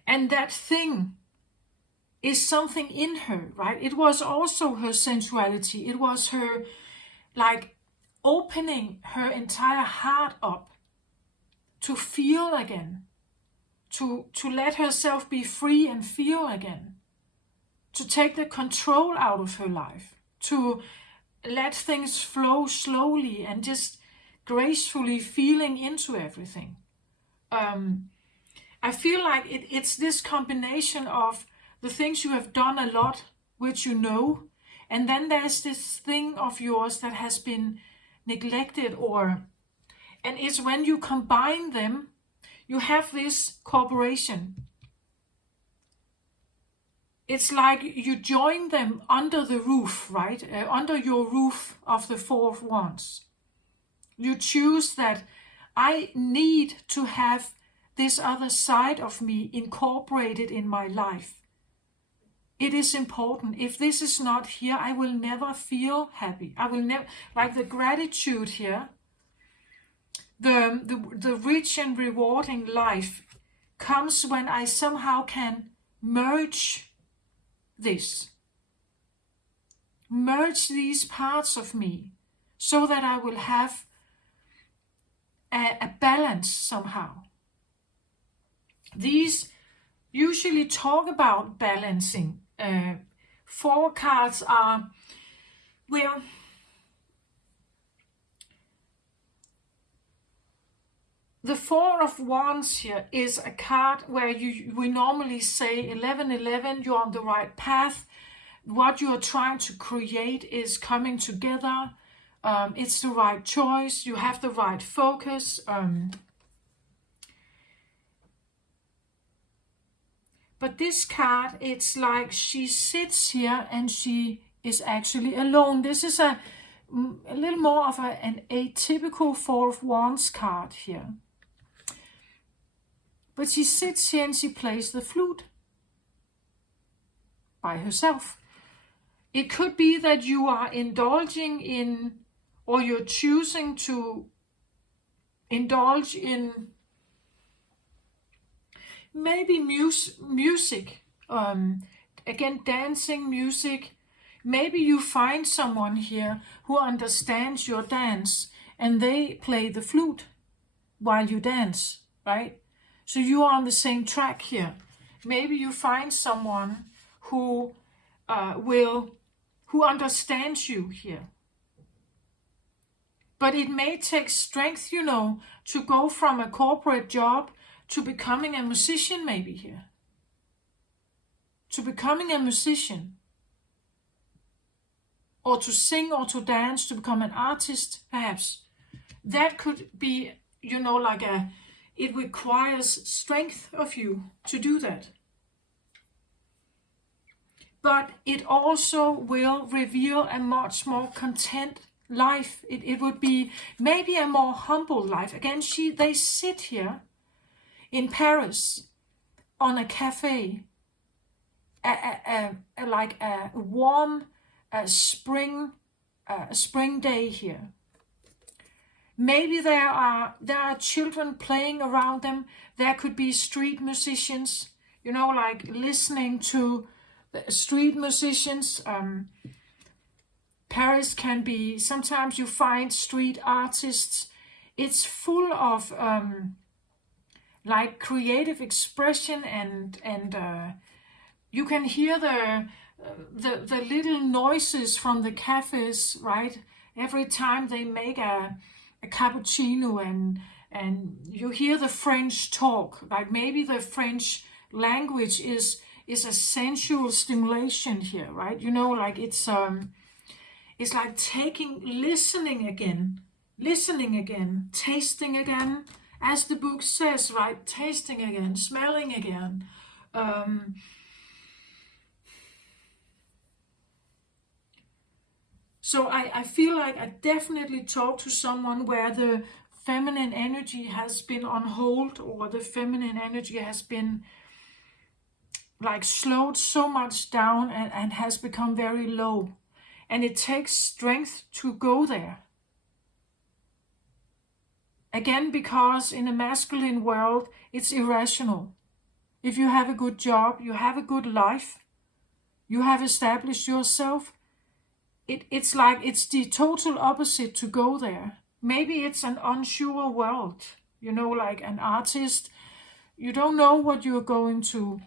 And that thing is something in her, right? It was also her sensuality. It was her, like, opening her entire heart up to feel again, to let herself be free and feel again, to take the control out of her life, to let things flow slowly and just gracefully feeling into everything. I feel like it's this combination of the things you have done a lot, which you know, and then there's this thing of yours that has been neglected, and it's when you combine them, you have this cooperation. It's like you join them under the roof, right? Under your roof of the Four of Wands. You choose that I need to have this other side of me incorporated in my life. It is important. If this is not here, I will never feel happy. I will never, like the gratitude here, the rich and rewarding life comes when I somehow can merge this. Merge these parts of me so that I will have a balance somehow. These usually talk about balancing. 4 cards are where the Four of Wands here is a card where we normally say 11-11, you're on the right path. What you're trying to create is coming together. It's the right choice. You have the right focus. But this card, it's like she sits here and she is actually alone. This is a little more of an atypical Four of Wands card here. But she sits here and she plays the flute by herself. It could be that you are indulging in, or you're choosing to indulge in maybe music, again, dancing music. Maybe you find someone here who understands your dance and they play the flute while you dance, right? So you are on the same track here. Maybe you find someone who understands you here. But it may take strength, to go from a corporate job to becoming a musician, maybe here. To becoming a musician. Or to sing or to dance, to become an artist, perhaps. That could be, it requires strength of you to do that. But it also will reveal a much more content life. It would be maybe a more humble life. Again, they sit here in Paris on a cafe, like a warm spring day here. Maybe there are children playing around them. There could be street musicians, like listening to the street musicians. Paris can be, sometimes you find street artists. It's full of like creative expression and you can hear the little noises from the cafes, right? Every time they make a cappuccino and you hear the French talk, like maybe the French language is a sensual stimulation here, right? Like it's like listening again, tasting again, as the book says, right, tasting again, smelling again. So I feel like I definitely talk to someone where the feminine energy has been on hold, or the feminine energy has been like slowed so much down and has become very low. And it takes strength to go there. Again, because in a masculine world, it's irrational. If you have a good job, you have a good life, you have established yourself, it's like it's the total opposite to go there. Maybe it's an unsure world, like an artist. You don't know what you're going to,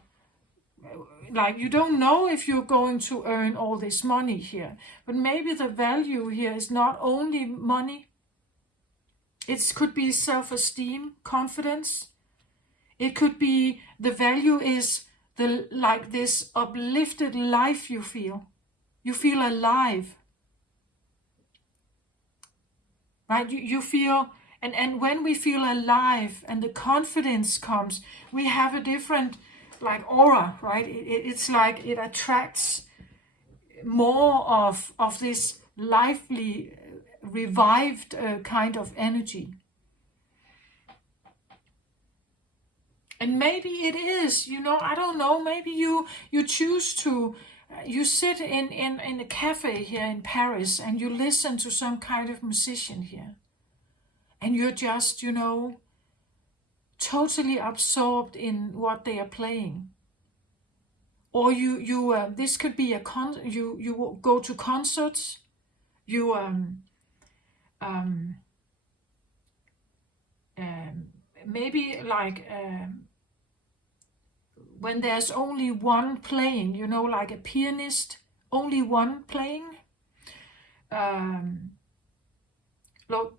like, you don't know if you're going to earn all this money here. But maybe the value here is not only money. It could be self-esteem, confidence. It could be the value is this uplifted life you feel. You feel alive. Right? You feel, and when we feel alive and the confidence comes, we have a different like aura, right? It's like it attracts more of this lively, revived kind of energy. And maybe it is, I don't know, maybe you choose to, you sit in a cafe here in Paris and you listen to some kind of musician here. And you're just, totally absorbed in what they are playing. Or you this could be you go to concerts, you maybe like when there's only one playing, like a pianist, only one playing.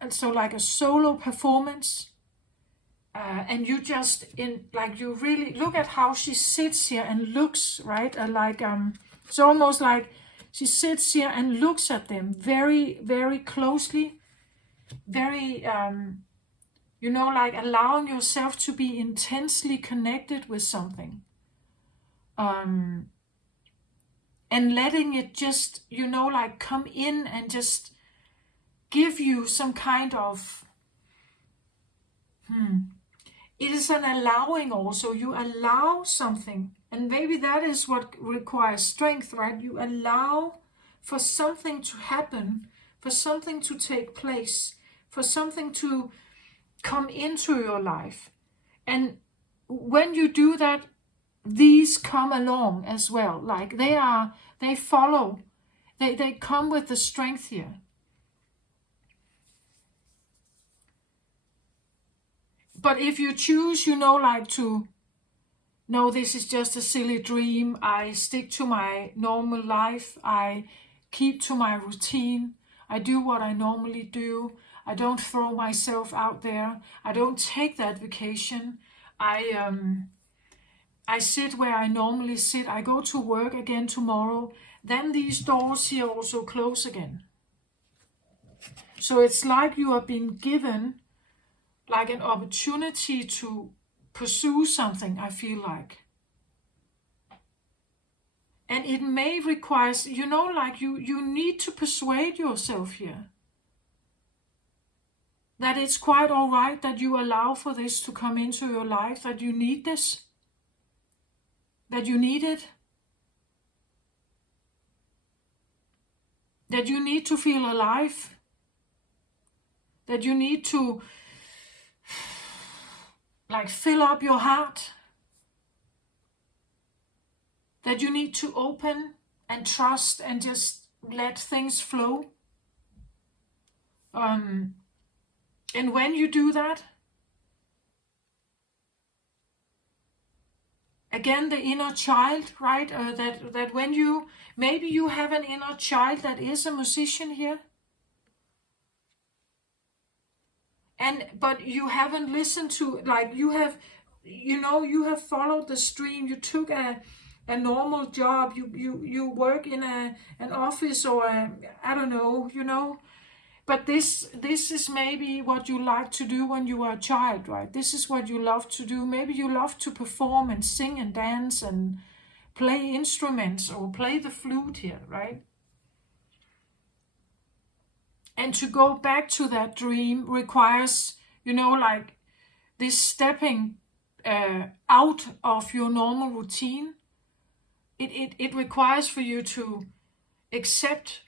So like a solo performance. And you just you really look at how she sits here and looks, right? It's almost like she sits here and looks at them very, very closely, very, like allowing yourself to be intensely connected with something. And letting it just, like come in and just give you some kind of, it is an allowing also. You allow something, and maybe that is what requires strength, right? You allow for something to happen, for something to take place, for something to come into your life. And when you do that, these come along as well. Like they follow, they come with the strength here. But if you choose, like to, no, this is just a silly dream, I stick to my normal life, I keep to my routine, I do what I normally do, I don't throw myself out there, I don't take that vacation, I sit where I normally sit, I go to work again tomorrow, then these doors here also close again. So it's like you are being given like an opportunity to pursue something, I feel like. And it may require, like you need to persuade yourself here that it's quite all right, that you allow for this to come into your life, that you need this, that you need it, that you need to feel alive, that you need to like fill up your heart, that you need to open and trust and just let things flow. And when you do that, again, the inner child, right? That when maybe you have an inner child that is a musician here, but you haven't listened to, like you have followed the stream. You took a normal job. You work in an office, or I don't know, But this is maybe what you like to do when you were a child, right? This is what you love to do. Maybe you love to perform and sing and dance and play instruments or play the flute here, right? And to go back to that dream requires, like this stepping out of your normal routine. It requires for you to accept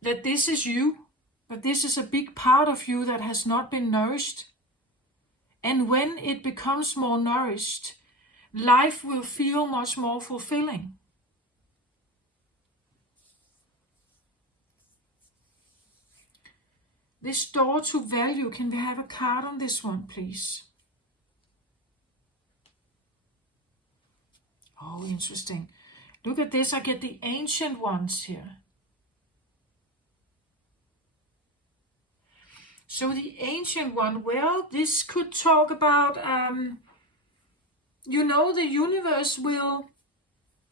that this is you, that this is a big part of you that has not been nourished. And when it becomes more nourished, life will feel much more fulfilling. This door to value, can we have a card on this one, please? Oh, interesting. Look at this, I get the Ancient Ones here. So the Ancient One, well, this could talk about, the universe will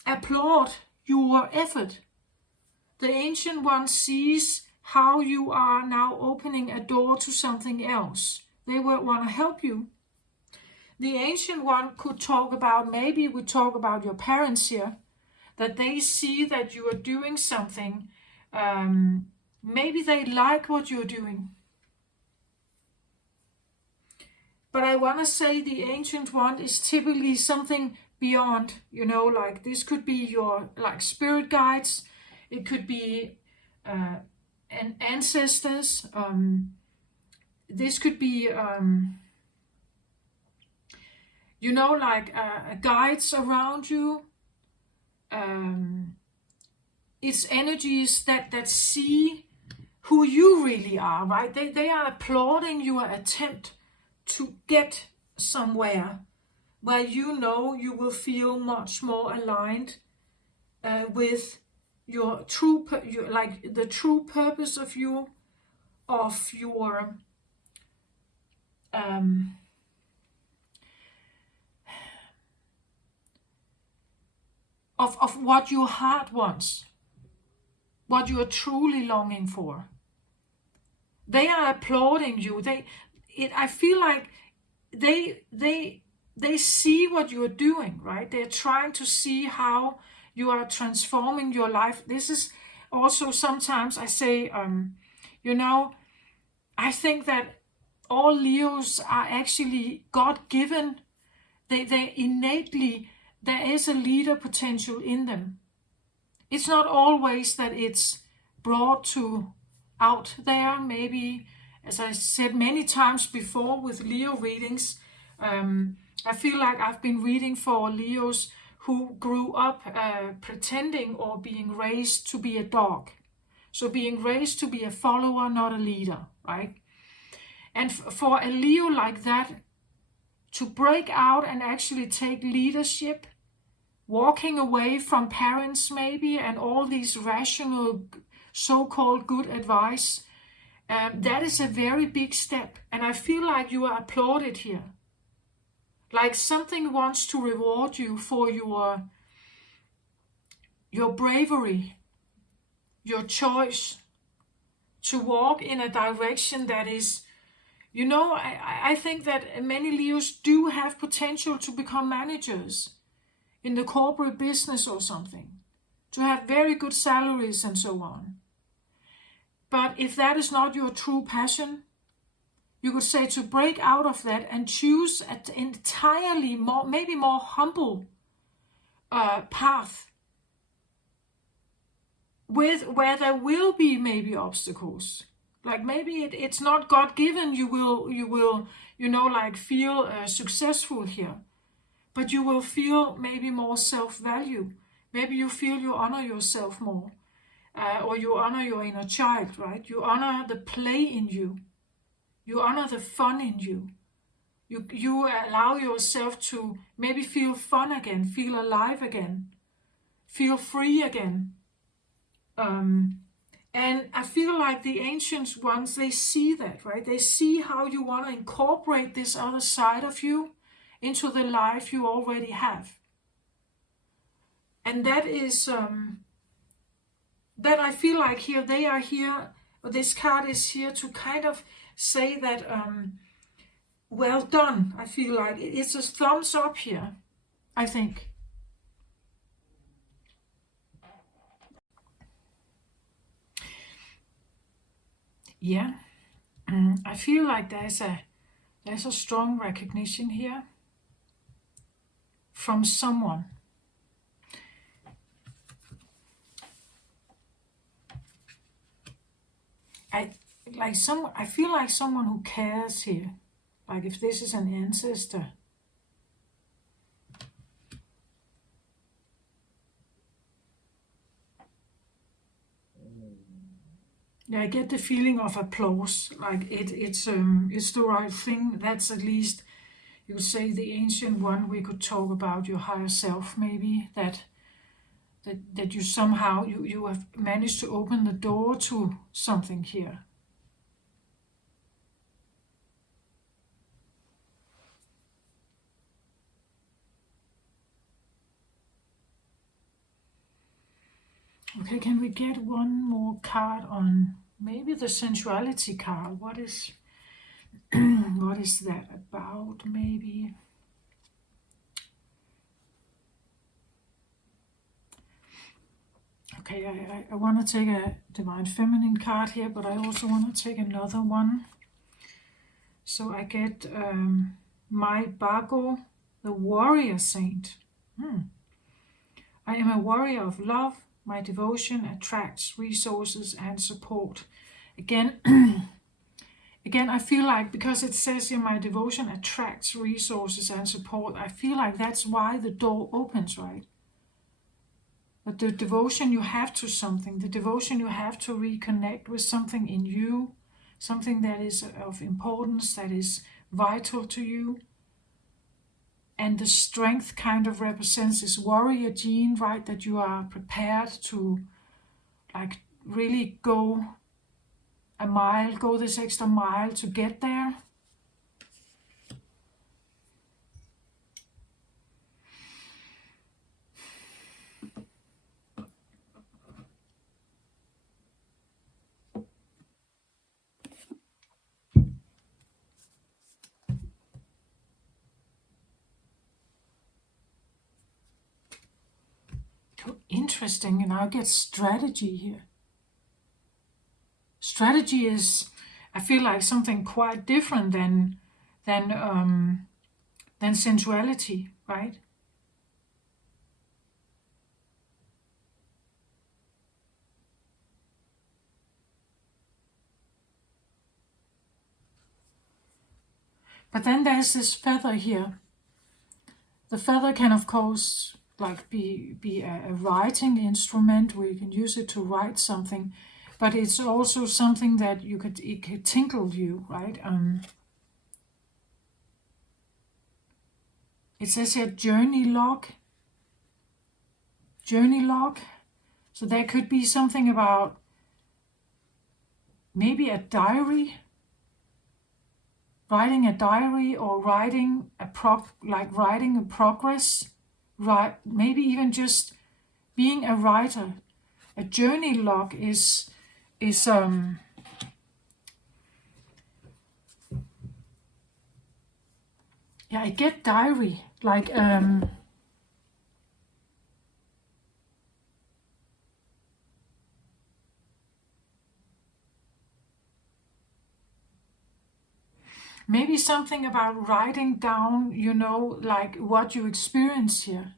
applaud your effort. The Ancient One sees how you are now opening a door to something else. They will want to help you. The Ancient One could talk about, maybe we talk about your parents here, that they see that you are doing something. Maybe they like what you're doing. But I want to say the Ancient One is typically something beyond, like this could be your spirit guides. It could be ancestors. This could be, guides around you. It's energies that see who you really are, right? They are applauding your attempt to get somewhere where you will feel much more aligned with your true, the true purpose of your of what your heart wants, what you are truly longing for. They are applauding you. I feel like they see what you are doing, right? They're trying to see how you are transforming your life. This is also sometimes I say, I think that all Leos are actually God-given. They innately, there is a leader potential in them. It's not always that it's brought out there. Maybe, as I said many times before with Leo readings, I feel like I've been reading for Leos who grew up pretending or being raised to be a dog. So being raised to be a follower, not a leader, right? And for a Leo like that, to break out and actually take leadership, walking away from parents maybe and all these rational so-called good advice, that is a very big step. And I feel like you are applauded here. Like something wants to reward you for your bravery, your choice to walk in a direction that is, I think that many Leos do have potential to become managers in the corporate business or something, to have very good salaries and so on. But if that is not your true passion, you could say to break out of that and choose an entirely more, maybe more humble path where there will be maybe obstacles. Like maybe it's not God-given, you will feel successful here. But you will feel maybe more self-value. Maybe you feel you honor yourself more. Or you honor your inner child, right? You honor the play in you. You honor the fun in you. You allow yourself to maybe feel fun again, feel alive again, feel free again. And I feel like the ancient ones, they see that, right? They see how you want to incorporate this other side of you into the life you already have. And that is, that I feel like here, they are here But this card is here to kind of say that, well done. I feel like it's a thumbs up here, I think. Yeah, I feel like there's a strong recognition here from someone. I feel like someone who cares here. Like if this is an ancestor. Yeah, I get the feeling of applause. Like it's the right thing. That's at least, you would say, the ancient one. We could talk about your higher self, maybe that you somehow you have managed to open the door to something here. Okay, can we get one more card on maybe the sensuality card? What is what is that about? Maybe. Okay, I want to take a Divine Feminine card here, but I also want to take another one. So I get Mai Bago, the Warrior Saint. I am a warrior of love. My devotion attracts resources and support. Again, I feel like, because it says here, my devotion attracts resources and support, I feel like that's why the door opens, right? But the devotion you have to something, the devotion you have to reconnect with something in you, something that is of importance, that is vital to you. And the strength kind of represents this warrior gene, right? That you are prepared to like really go a mile, go this extra mile to get there. Interesting, and I get strategy here. Strategy is, I feel like, something quite different than sensuality, right? But then there's this feather here. The feather can, of course, like be a writing instrument where you can use it to write something, but it's also something that it could tinkle you, right? It says here journey log. Journey log. So there could be something about maybe a diary, writing a diary, or writing a progress, right? Maybe even just being a writer. A journey log is yeah, I get diary, like maybe something about writing down, like what you experience here.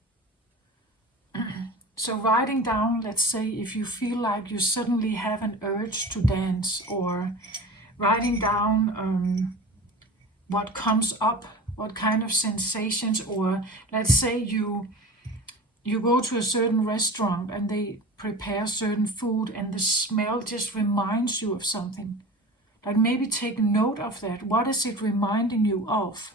So writing down, let's say, if you feel like you suddenly have an urge to dance, or writing down what comes up, what kind of sensations, or let's say you go to a certain restaurant and they prepare certain food and the smell just reminds you of something. Like maybe take note of that. What is it reminding you of?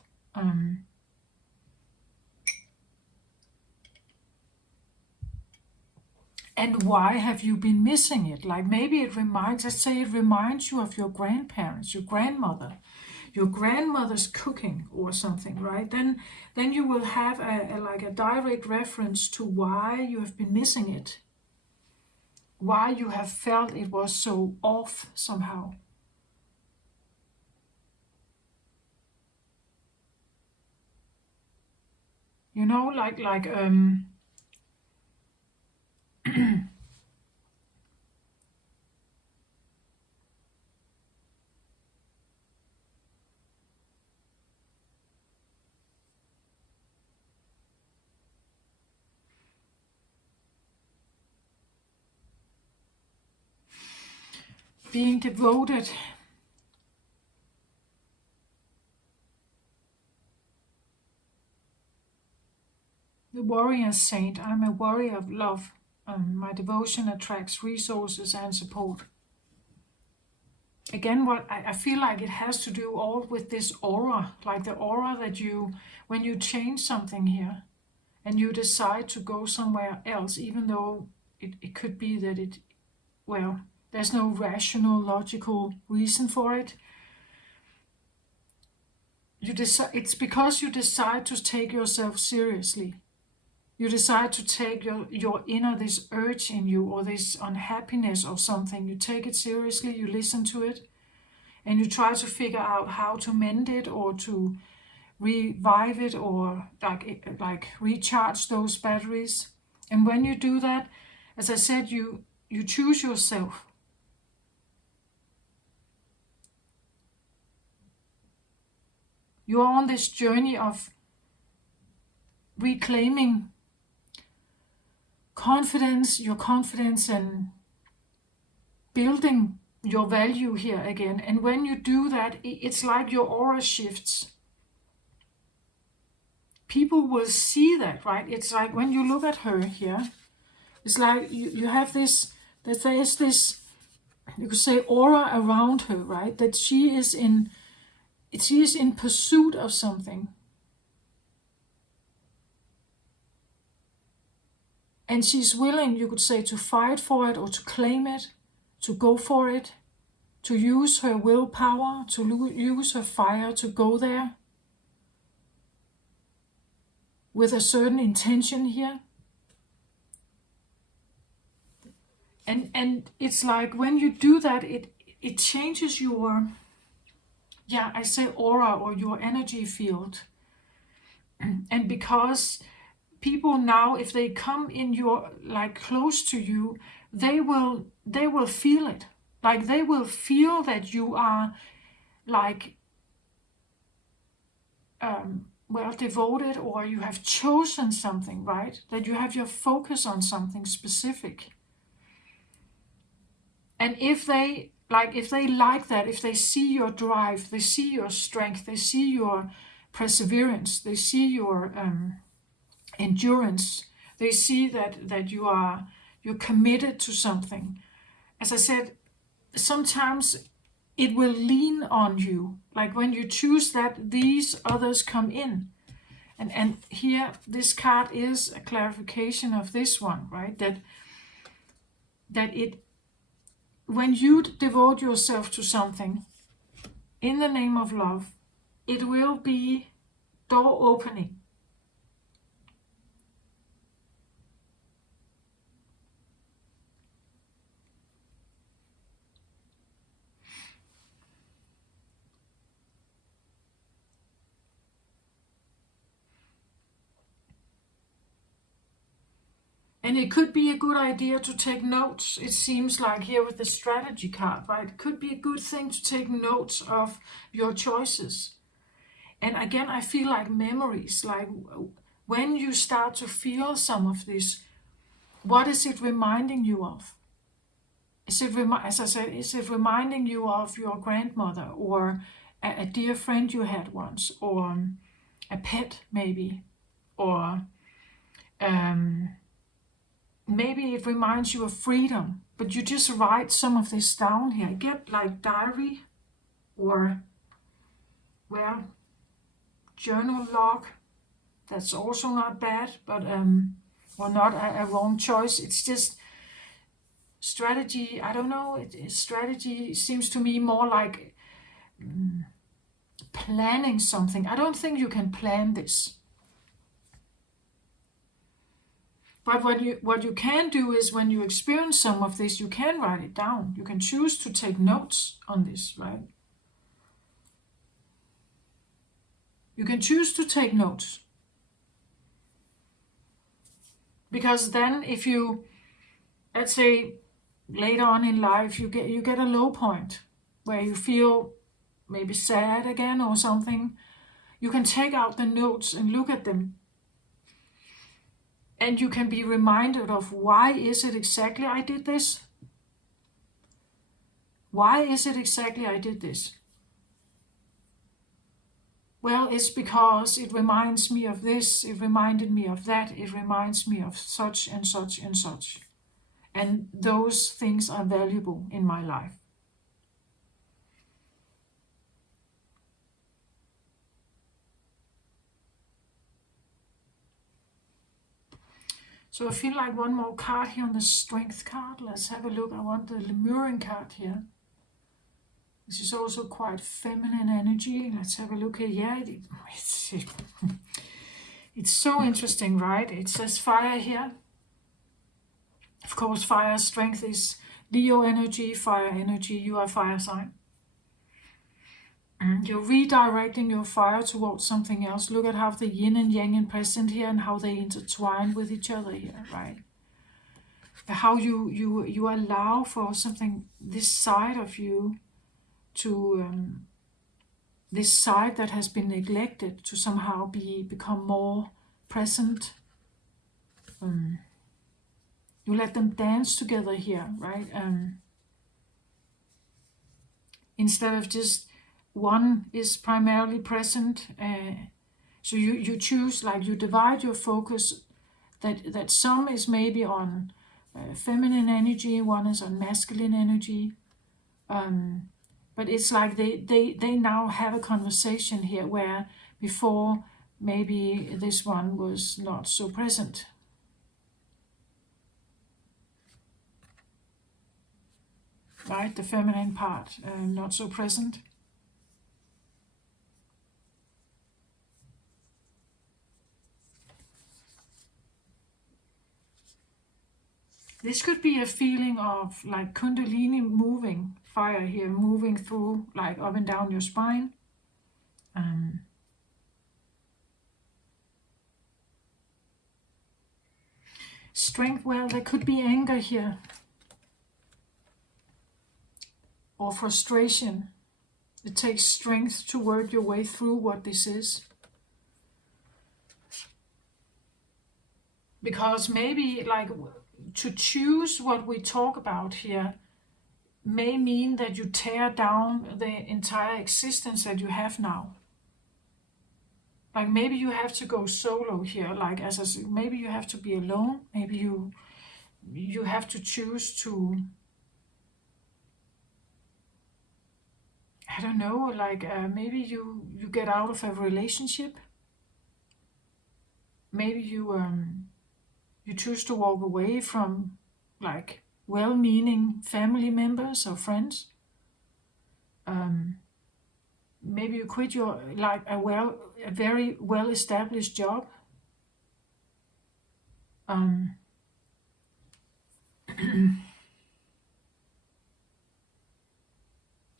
And why have you been missing it? Like maybe let's say it reminds you of your grandparents, your grandmother's cooking or something, right? Then you will have a direct reference to why you have been missing it. why you have felt it was so off somehow. You know, being devoted. The warrior saint. I'm a warrior of love. My devotion attracts resources and support. Again, what I feel like it has to do all with this aura, like the aura that you, when you change something here and you decide to go somewhere else, even though it could be that well, there's no rational, logical reason for it. It's because you decide to take yourself seriously. You decide to take your inner, this urge in you, or this unhappiness or something. You take it seriously, you listen to it, and you try to figure out how to mend it or to revive it, or like recharge those batteries. And when you do that, as I said, you choose yourself. You are on this journey of reclaiming your confidence, and building your value here again. And when you do that, it's like your aura shifts. People will see that, right? It's like when you look at her here, it's like you have this, that there is this, you could say, aura around her, right? That she is in pursuit of something. And she's willing, you could say, to fight for it or to claim it, to go for it, to use her willpower, to use her fire to go there with a certain intention here. And it's like when you do that, it changes your, I say aura, or your energy field. And because people now, if they come in your, like, close to you, they will feel it. Like, they will feel that you are, like, well, devoted, or you have chosen something, right? That you have your focus on something specific. And if they like that, if they see your drive, they see your strength, they see your perseverance, they see your endurance, they see that you're committed to something. As I said, sometimes it will lean on you. Like when you choose that, these others come in. And here, this card is a clarification of this one, right? That when you devote yourself to something in the name of love, it will be door opening. And it could be a good idea to take notes. It seems like here with the strategy card, right? It could be a good thing to take notes of your choices. And again, I feel like memories, like when you start to feel some of this, what is it reminding you of? As I said, is it reminding you of your grandmother, or a dear friend you had once, or a pet maybe, or maybe it reminds you of freedom, but you just write some of this down here. Get like diary, or, well, journal log. That's also not bad, but or not a wrong choice. It's just strategy. I don't know. Strategy seems to me more like planning something. I don't think you can plan this. But what you can do is when you experience some of this, you can write it down. You can choose to take notes on this, right? You can choose to take notes. Because then if you, let's say later on in life, you get a low point where you feel maybe sad again or something, you can take out the notes and look at them. And you can be reminded of why is it exactly I did this? Why is it exactly I did this? Well, it's because it reminds me of this, it reminded me of that, it reminds me of such and such and such. And those things are valuable in my life. So I feel like one more card here on the Strength card. Let's have a look. I want the Lemurin card here. This is also quite feminine energy. Let's have a look here. Yeah, it's so interesting, right? It says fire here. Of course, fire strength is Leo energy, fire energy. You are fire sign. You're redirecting your fire towards something else. Look at how the yin and yang are present here and how they intertwine with each other here, right? How you allow for something, this side of you to, this side that has been neglected to somehow become more present. You let them dance together here, right? Instead of just one is primarily present, so you choose, like you divide your focus, that some is maybe on feminine energy, one is on masculine energy, but it's like they now have a conversation here where before maybe this one was not so present. Right, the feminine part not so present. This could be a feeling of like Kundalini moving, fire here, moving through, like up and down your spine. Strength, well, there could be anger here. Or frustration. It takes strength to work your way through what this is. Because maybe like to choose what we talk about here may mean that you tear down the entire existence that you have now. Like maybe you have to go solo here, like as I said, maybe you have to be alone, maybe you have to choose to, I don't know, like maybe you get out of a relationship. Maybe you choose to walk away from like well-meaning family members or friends. Maybe you quit your like a very well-established job.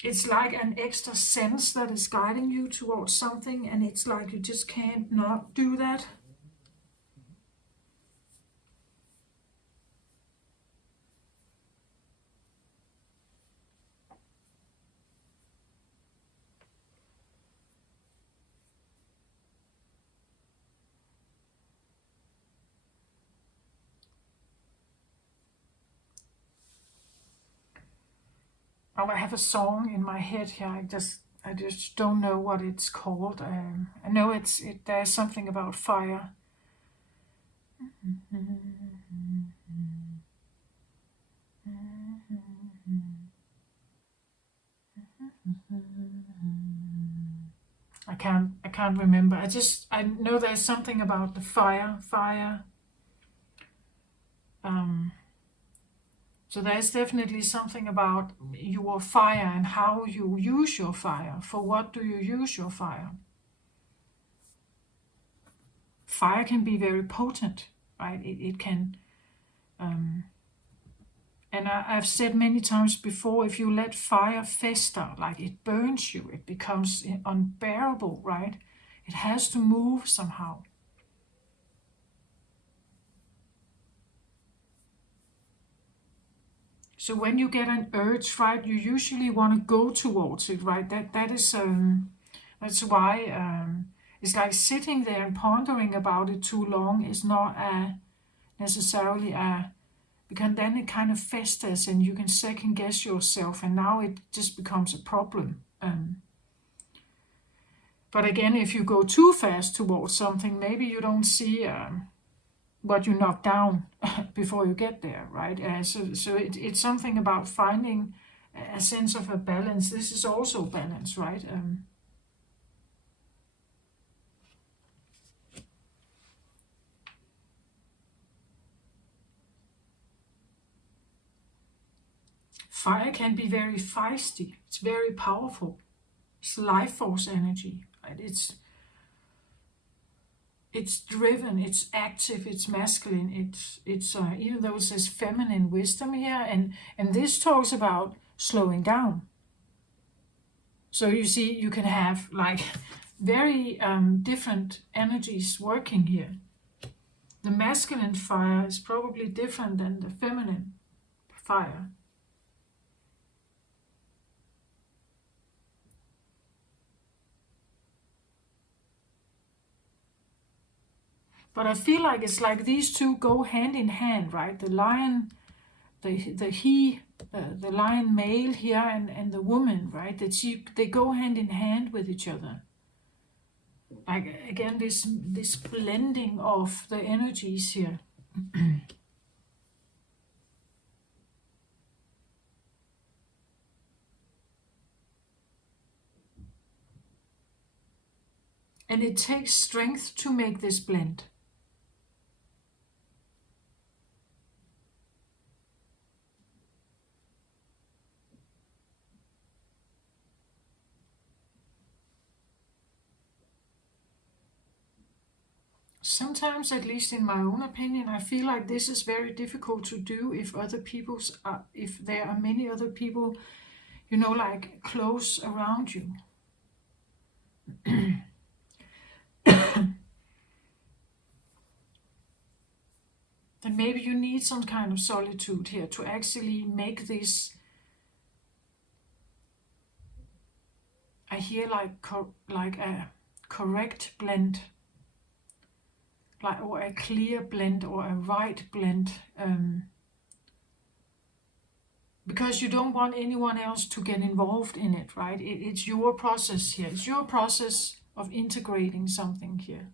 It's like an extra sense that is guiding you towards something, and it's like you just can't not do that. Oh, I have a song in my head here. I just don't know what it's called. I know there's something about fire. I can't remember. I know there's something about the fire. So there's definitely something about your fire and how you use your fire. For what do you use your fire? Fire can be very potent. right? It can, and I've said many times before, if you let fire fester, like it burns you, it becomes unbearable, right? It has to move somehow. So when you get an urge, right, you usually want to go towards it, right? That's why it's like sitting there and pondering about it too long is not necessarily because then it kind of festers and you can second guess yourself, and now it just becomes a problem. But again, if you go too fast towards something, maybe you don't see what you knock down before you get there, right? It's something about finding a sense of a balance. This is also balance, right? Fire can be very feisty. It's very powerful. It's life force energy, right? It's driven, it's active, it's masculine, it's even though it says feminine wisdom here, and this talks about slowing down. So you see, you can have like very different energies working here. The masculine fire is probably different than the feminine fire. But I feel like it's like these two go hand in hand, right? The lion, the lion male here, and the woman, right? They go hand in hand with each other. Like again, this blending of the energies here. And it takes strength to make this blend. Sometimes, at least in my own opinion, I feel like this is very difficult to do if if there are many other people, like close around you. Then maybe you need some kind of solitude here to actually make this. I hear like a correct blend, like or a clear blend or a right blend, because you don't want anyone else to get involved in it, right? It's your process here. It's your process of integrating something here.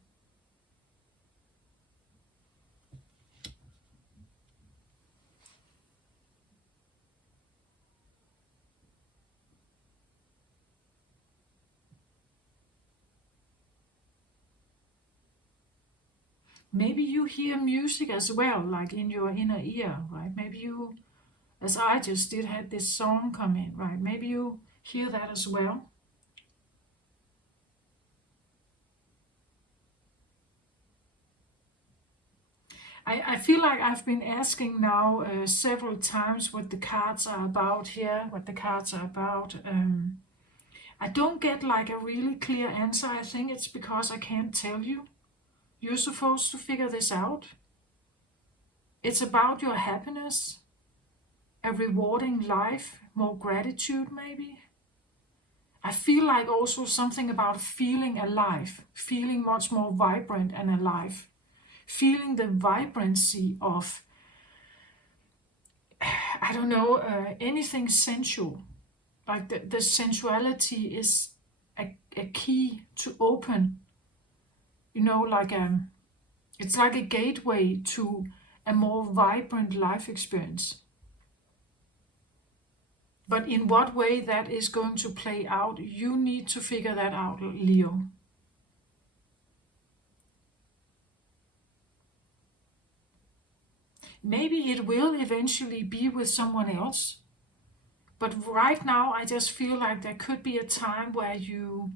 Maybe you hear music as well, like in your inner ear, right? Maybe you, as I just did, had this song come in, right? Maybe you hear that as well. I feel like I've been asking now several times what the cards are about here, what the cards are about. I don't get like a really clear answer. I think it's because I can't tell you. You're supposed to figure this out. It's about your happiness, a rewarding life, more gratitude maybe. I feel like also something about feeling alive, feeling much more vibrant and alive, feeling the vibrancy of, I don't know, anything sensual. Like the sensuality is a key to open, it's like a gateway to a more vibrant life experience. But in what way that is going to play out, you need to figure that out, Leo. Maybe it will eventually be with someone else. But right now, I just feel like there could be a time where you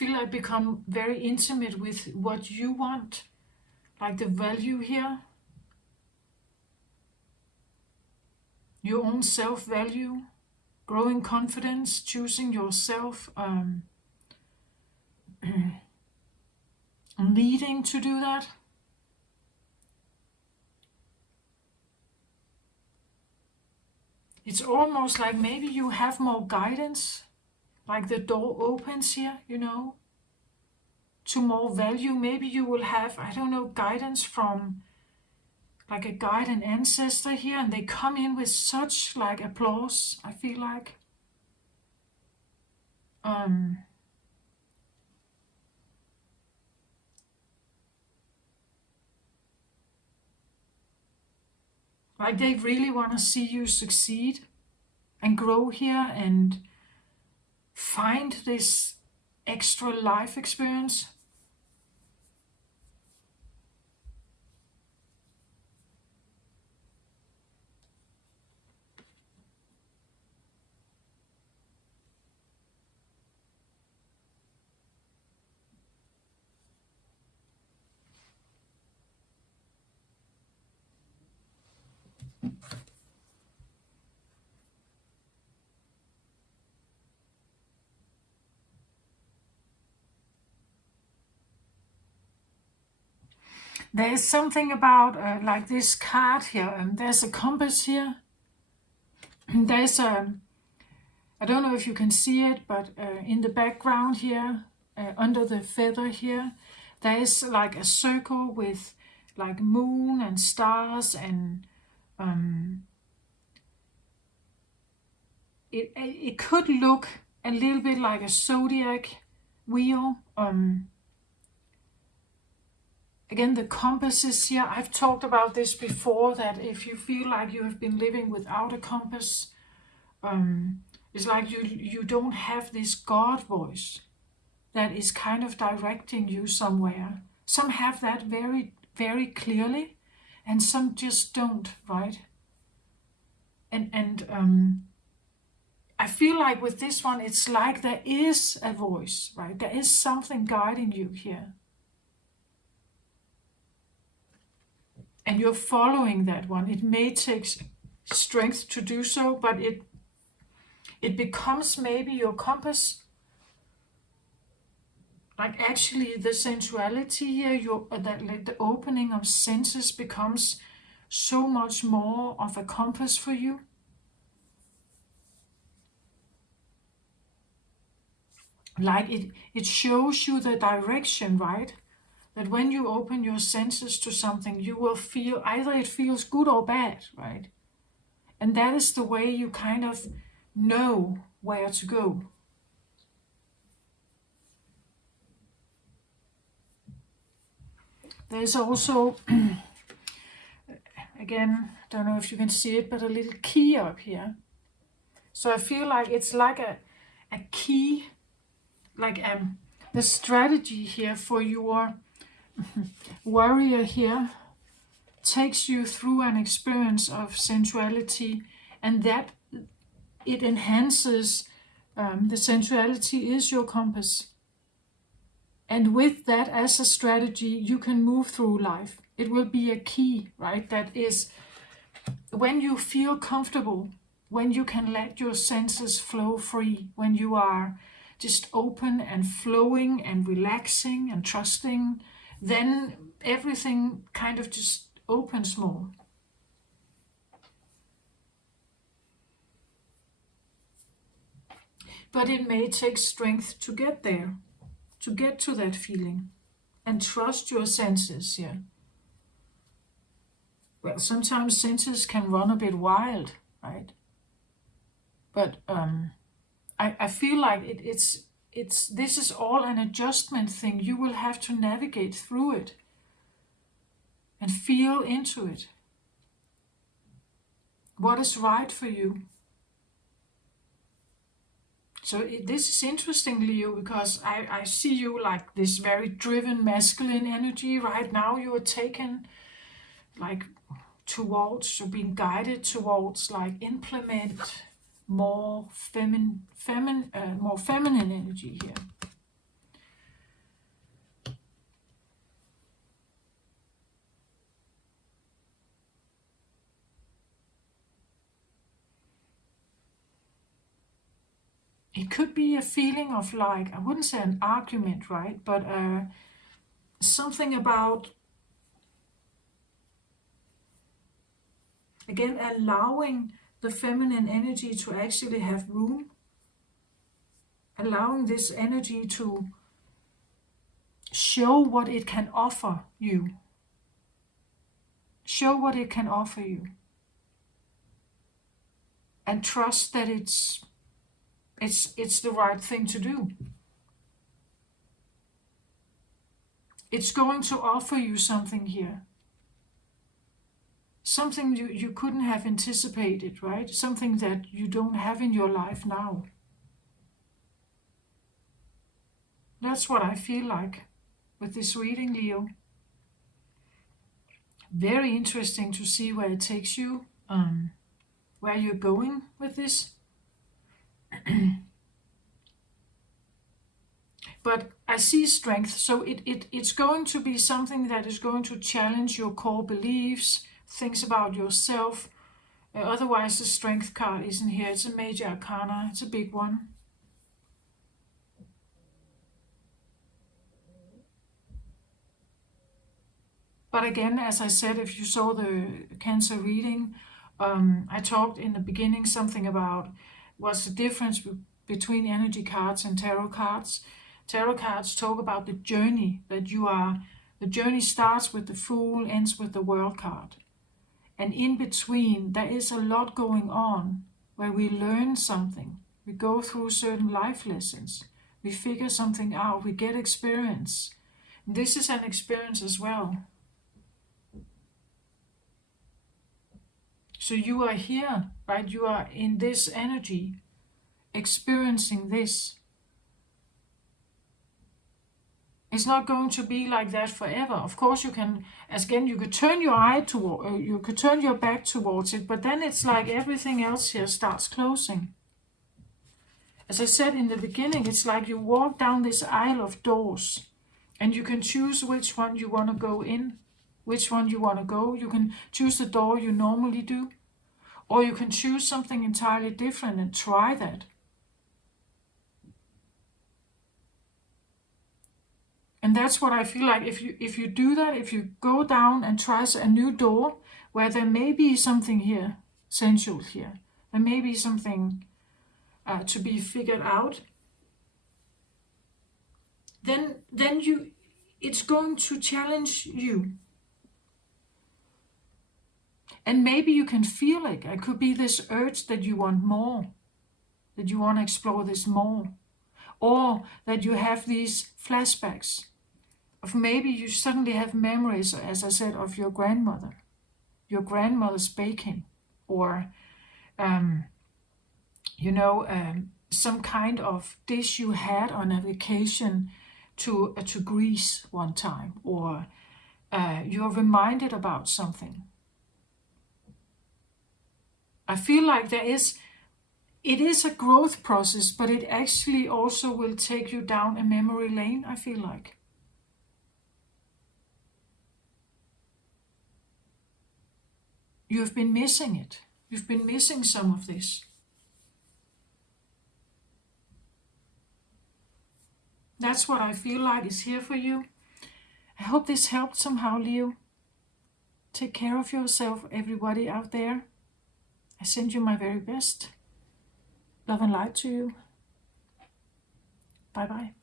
feel I become very intimate with what you want, like the value here, your own self-value, growing confidence, choosing yourself, needing to do that. It's almost like maybe you have more guidance, like the door opens here, you know, to more value. Maybe you will have, I don't know, guidance from like a guide and ancestor here, and they come in with such like applause, I feel like. Like they really want to see you succeed and grow here and find this extra life experience. There is something about like this card here, and there's a compass here. There's a, I don't know if you can see it, but in the background here, under the feather here, there is like a circle with like moon and stars, and it could look a little bit like a zodiac wheel. Again, the compasses here, I've talked about this before, that if you feel like you have been living without a compass, it's like you don't have this God voice that is kind of directing you somewhere. Some have that very, very clearly, and some just don't, right? And I feel like with this one, it's like there is a voice, right? There is something guiding you here. And you're following that one. It may take strength to do so, but it becomes maybe your compass. Like actually the sensuality here, like the opening of senses becomes so much more of a compass for you. Like it shows you the direction, right? That when you open your senses to something, you will feel either it feels good or bad, right? And that is the way you kind of know where to go. There's also, again, don't know if you can see it, but a little key up here. So I feel like it's like a key, like the strategy here for your warrior here takes you through an experience of sensuality, and that it enhances the sensuality is your compass. And with that as a strategy, you can move through life. It will be a key, right? That is when you feel comfortable, when you can let your senses flow free, when you are just open and flowing and relaxing and trusting, then everything kind of just opens more. But it may take strength to get there, to get to that feeling, and trust your senses here. Well, sometimes senses can run a bit wild, right? But I feel like it's this is all an adjustment thing. You will have to navigate through it and feel into it. What is right for you? So this is interesting, Leo, because I see you like this very driven masculine energy. Right now you are taken like towards, or being guided towards, like implement more feminine energy here. it could be a feeling of like, I wouldn't say an argument, right? But something about, again, allowing the feminine energy to actually have room, allowing this energy to show what it can offer you. Show what it can offer you. And trust that it's the right thing to do. It's going to offer you something here. Something you couldn't have anticipated, right? Something that you don't have in your life now. That's what I feel like with this reading, Leo. Very interesting to see where it takes you, where you're going with this. But I see strength, so it's going to be something that is going to challenge your core beliefs, things about yourself. Otherwise, the strength card isn't here. It's a major arcana. It's a big one. But again, as I said, if you saw the Cancer reading, I talked in the beginning something about what's the difference between energy cards and tarot cards. Tarot cards talk about the journey that you are. The journey starts with the Fool, ends with the World card. And in between, there is a lot going on where we learn something. We go through certain life lessons. We figure something out. We get experience. And this is an experience as well. So you are here, right? You are in this energy, experiencing this. It's not going to be like that forever. Of course, you can, again, you could turn your eye toward, you could turn your back towards it, but then it's like everything else here starts closing. As I said in the beginning, it's like you walk down this aisle of doors, and you can choose which one you want to go in, which one you want to go. You can choose the door you normally do, or you can choose something entirely different and try that. And that's what I feel like. If you do that, if you go down and try a new door where there may be something here, sensual here, there may be something to be figured out, then it's going to challenge you. And maybe you can feel it. It could be this urge that you want more, that you want to explore this more, or that you have these flashbacks of maybe you suddenly have memories, as I said, of your grandmother's baking, or some kind of dish you had on a vacation to Greece one time, or you're reminded about something. I feel like it is a growth process, but it actually also will take you down a memory lane, I feel like. You've been missing it. You've been missing some of this. That's what I feel like is here for you. I hope this helped somehow, Leo. Take care of yourself, everybody out there. I send you my very best. Love and light to you. Bye-bye.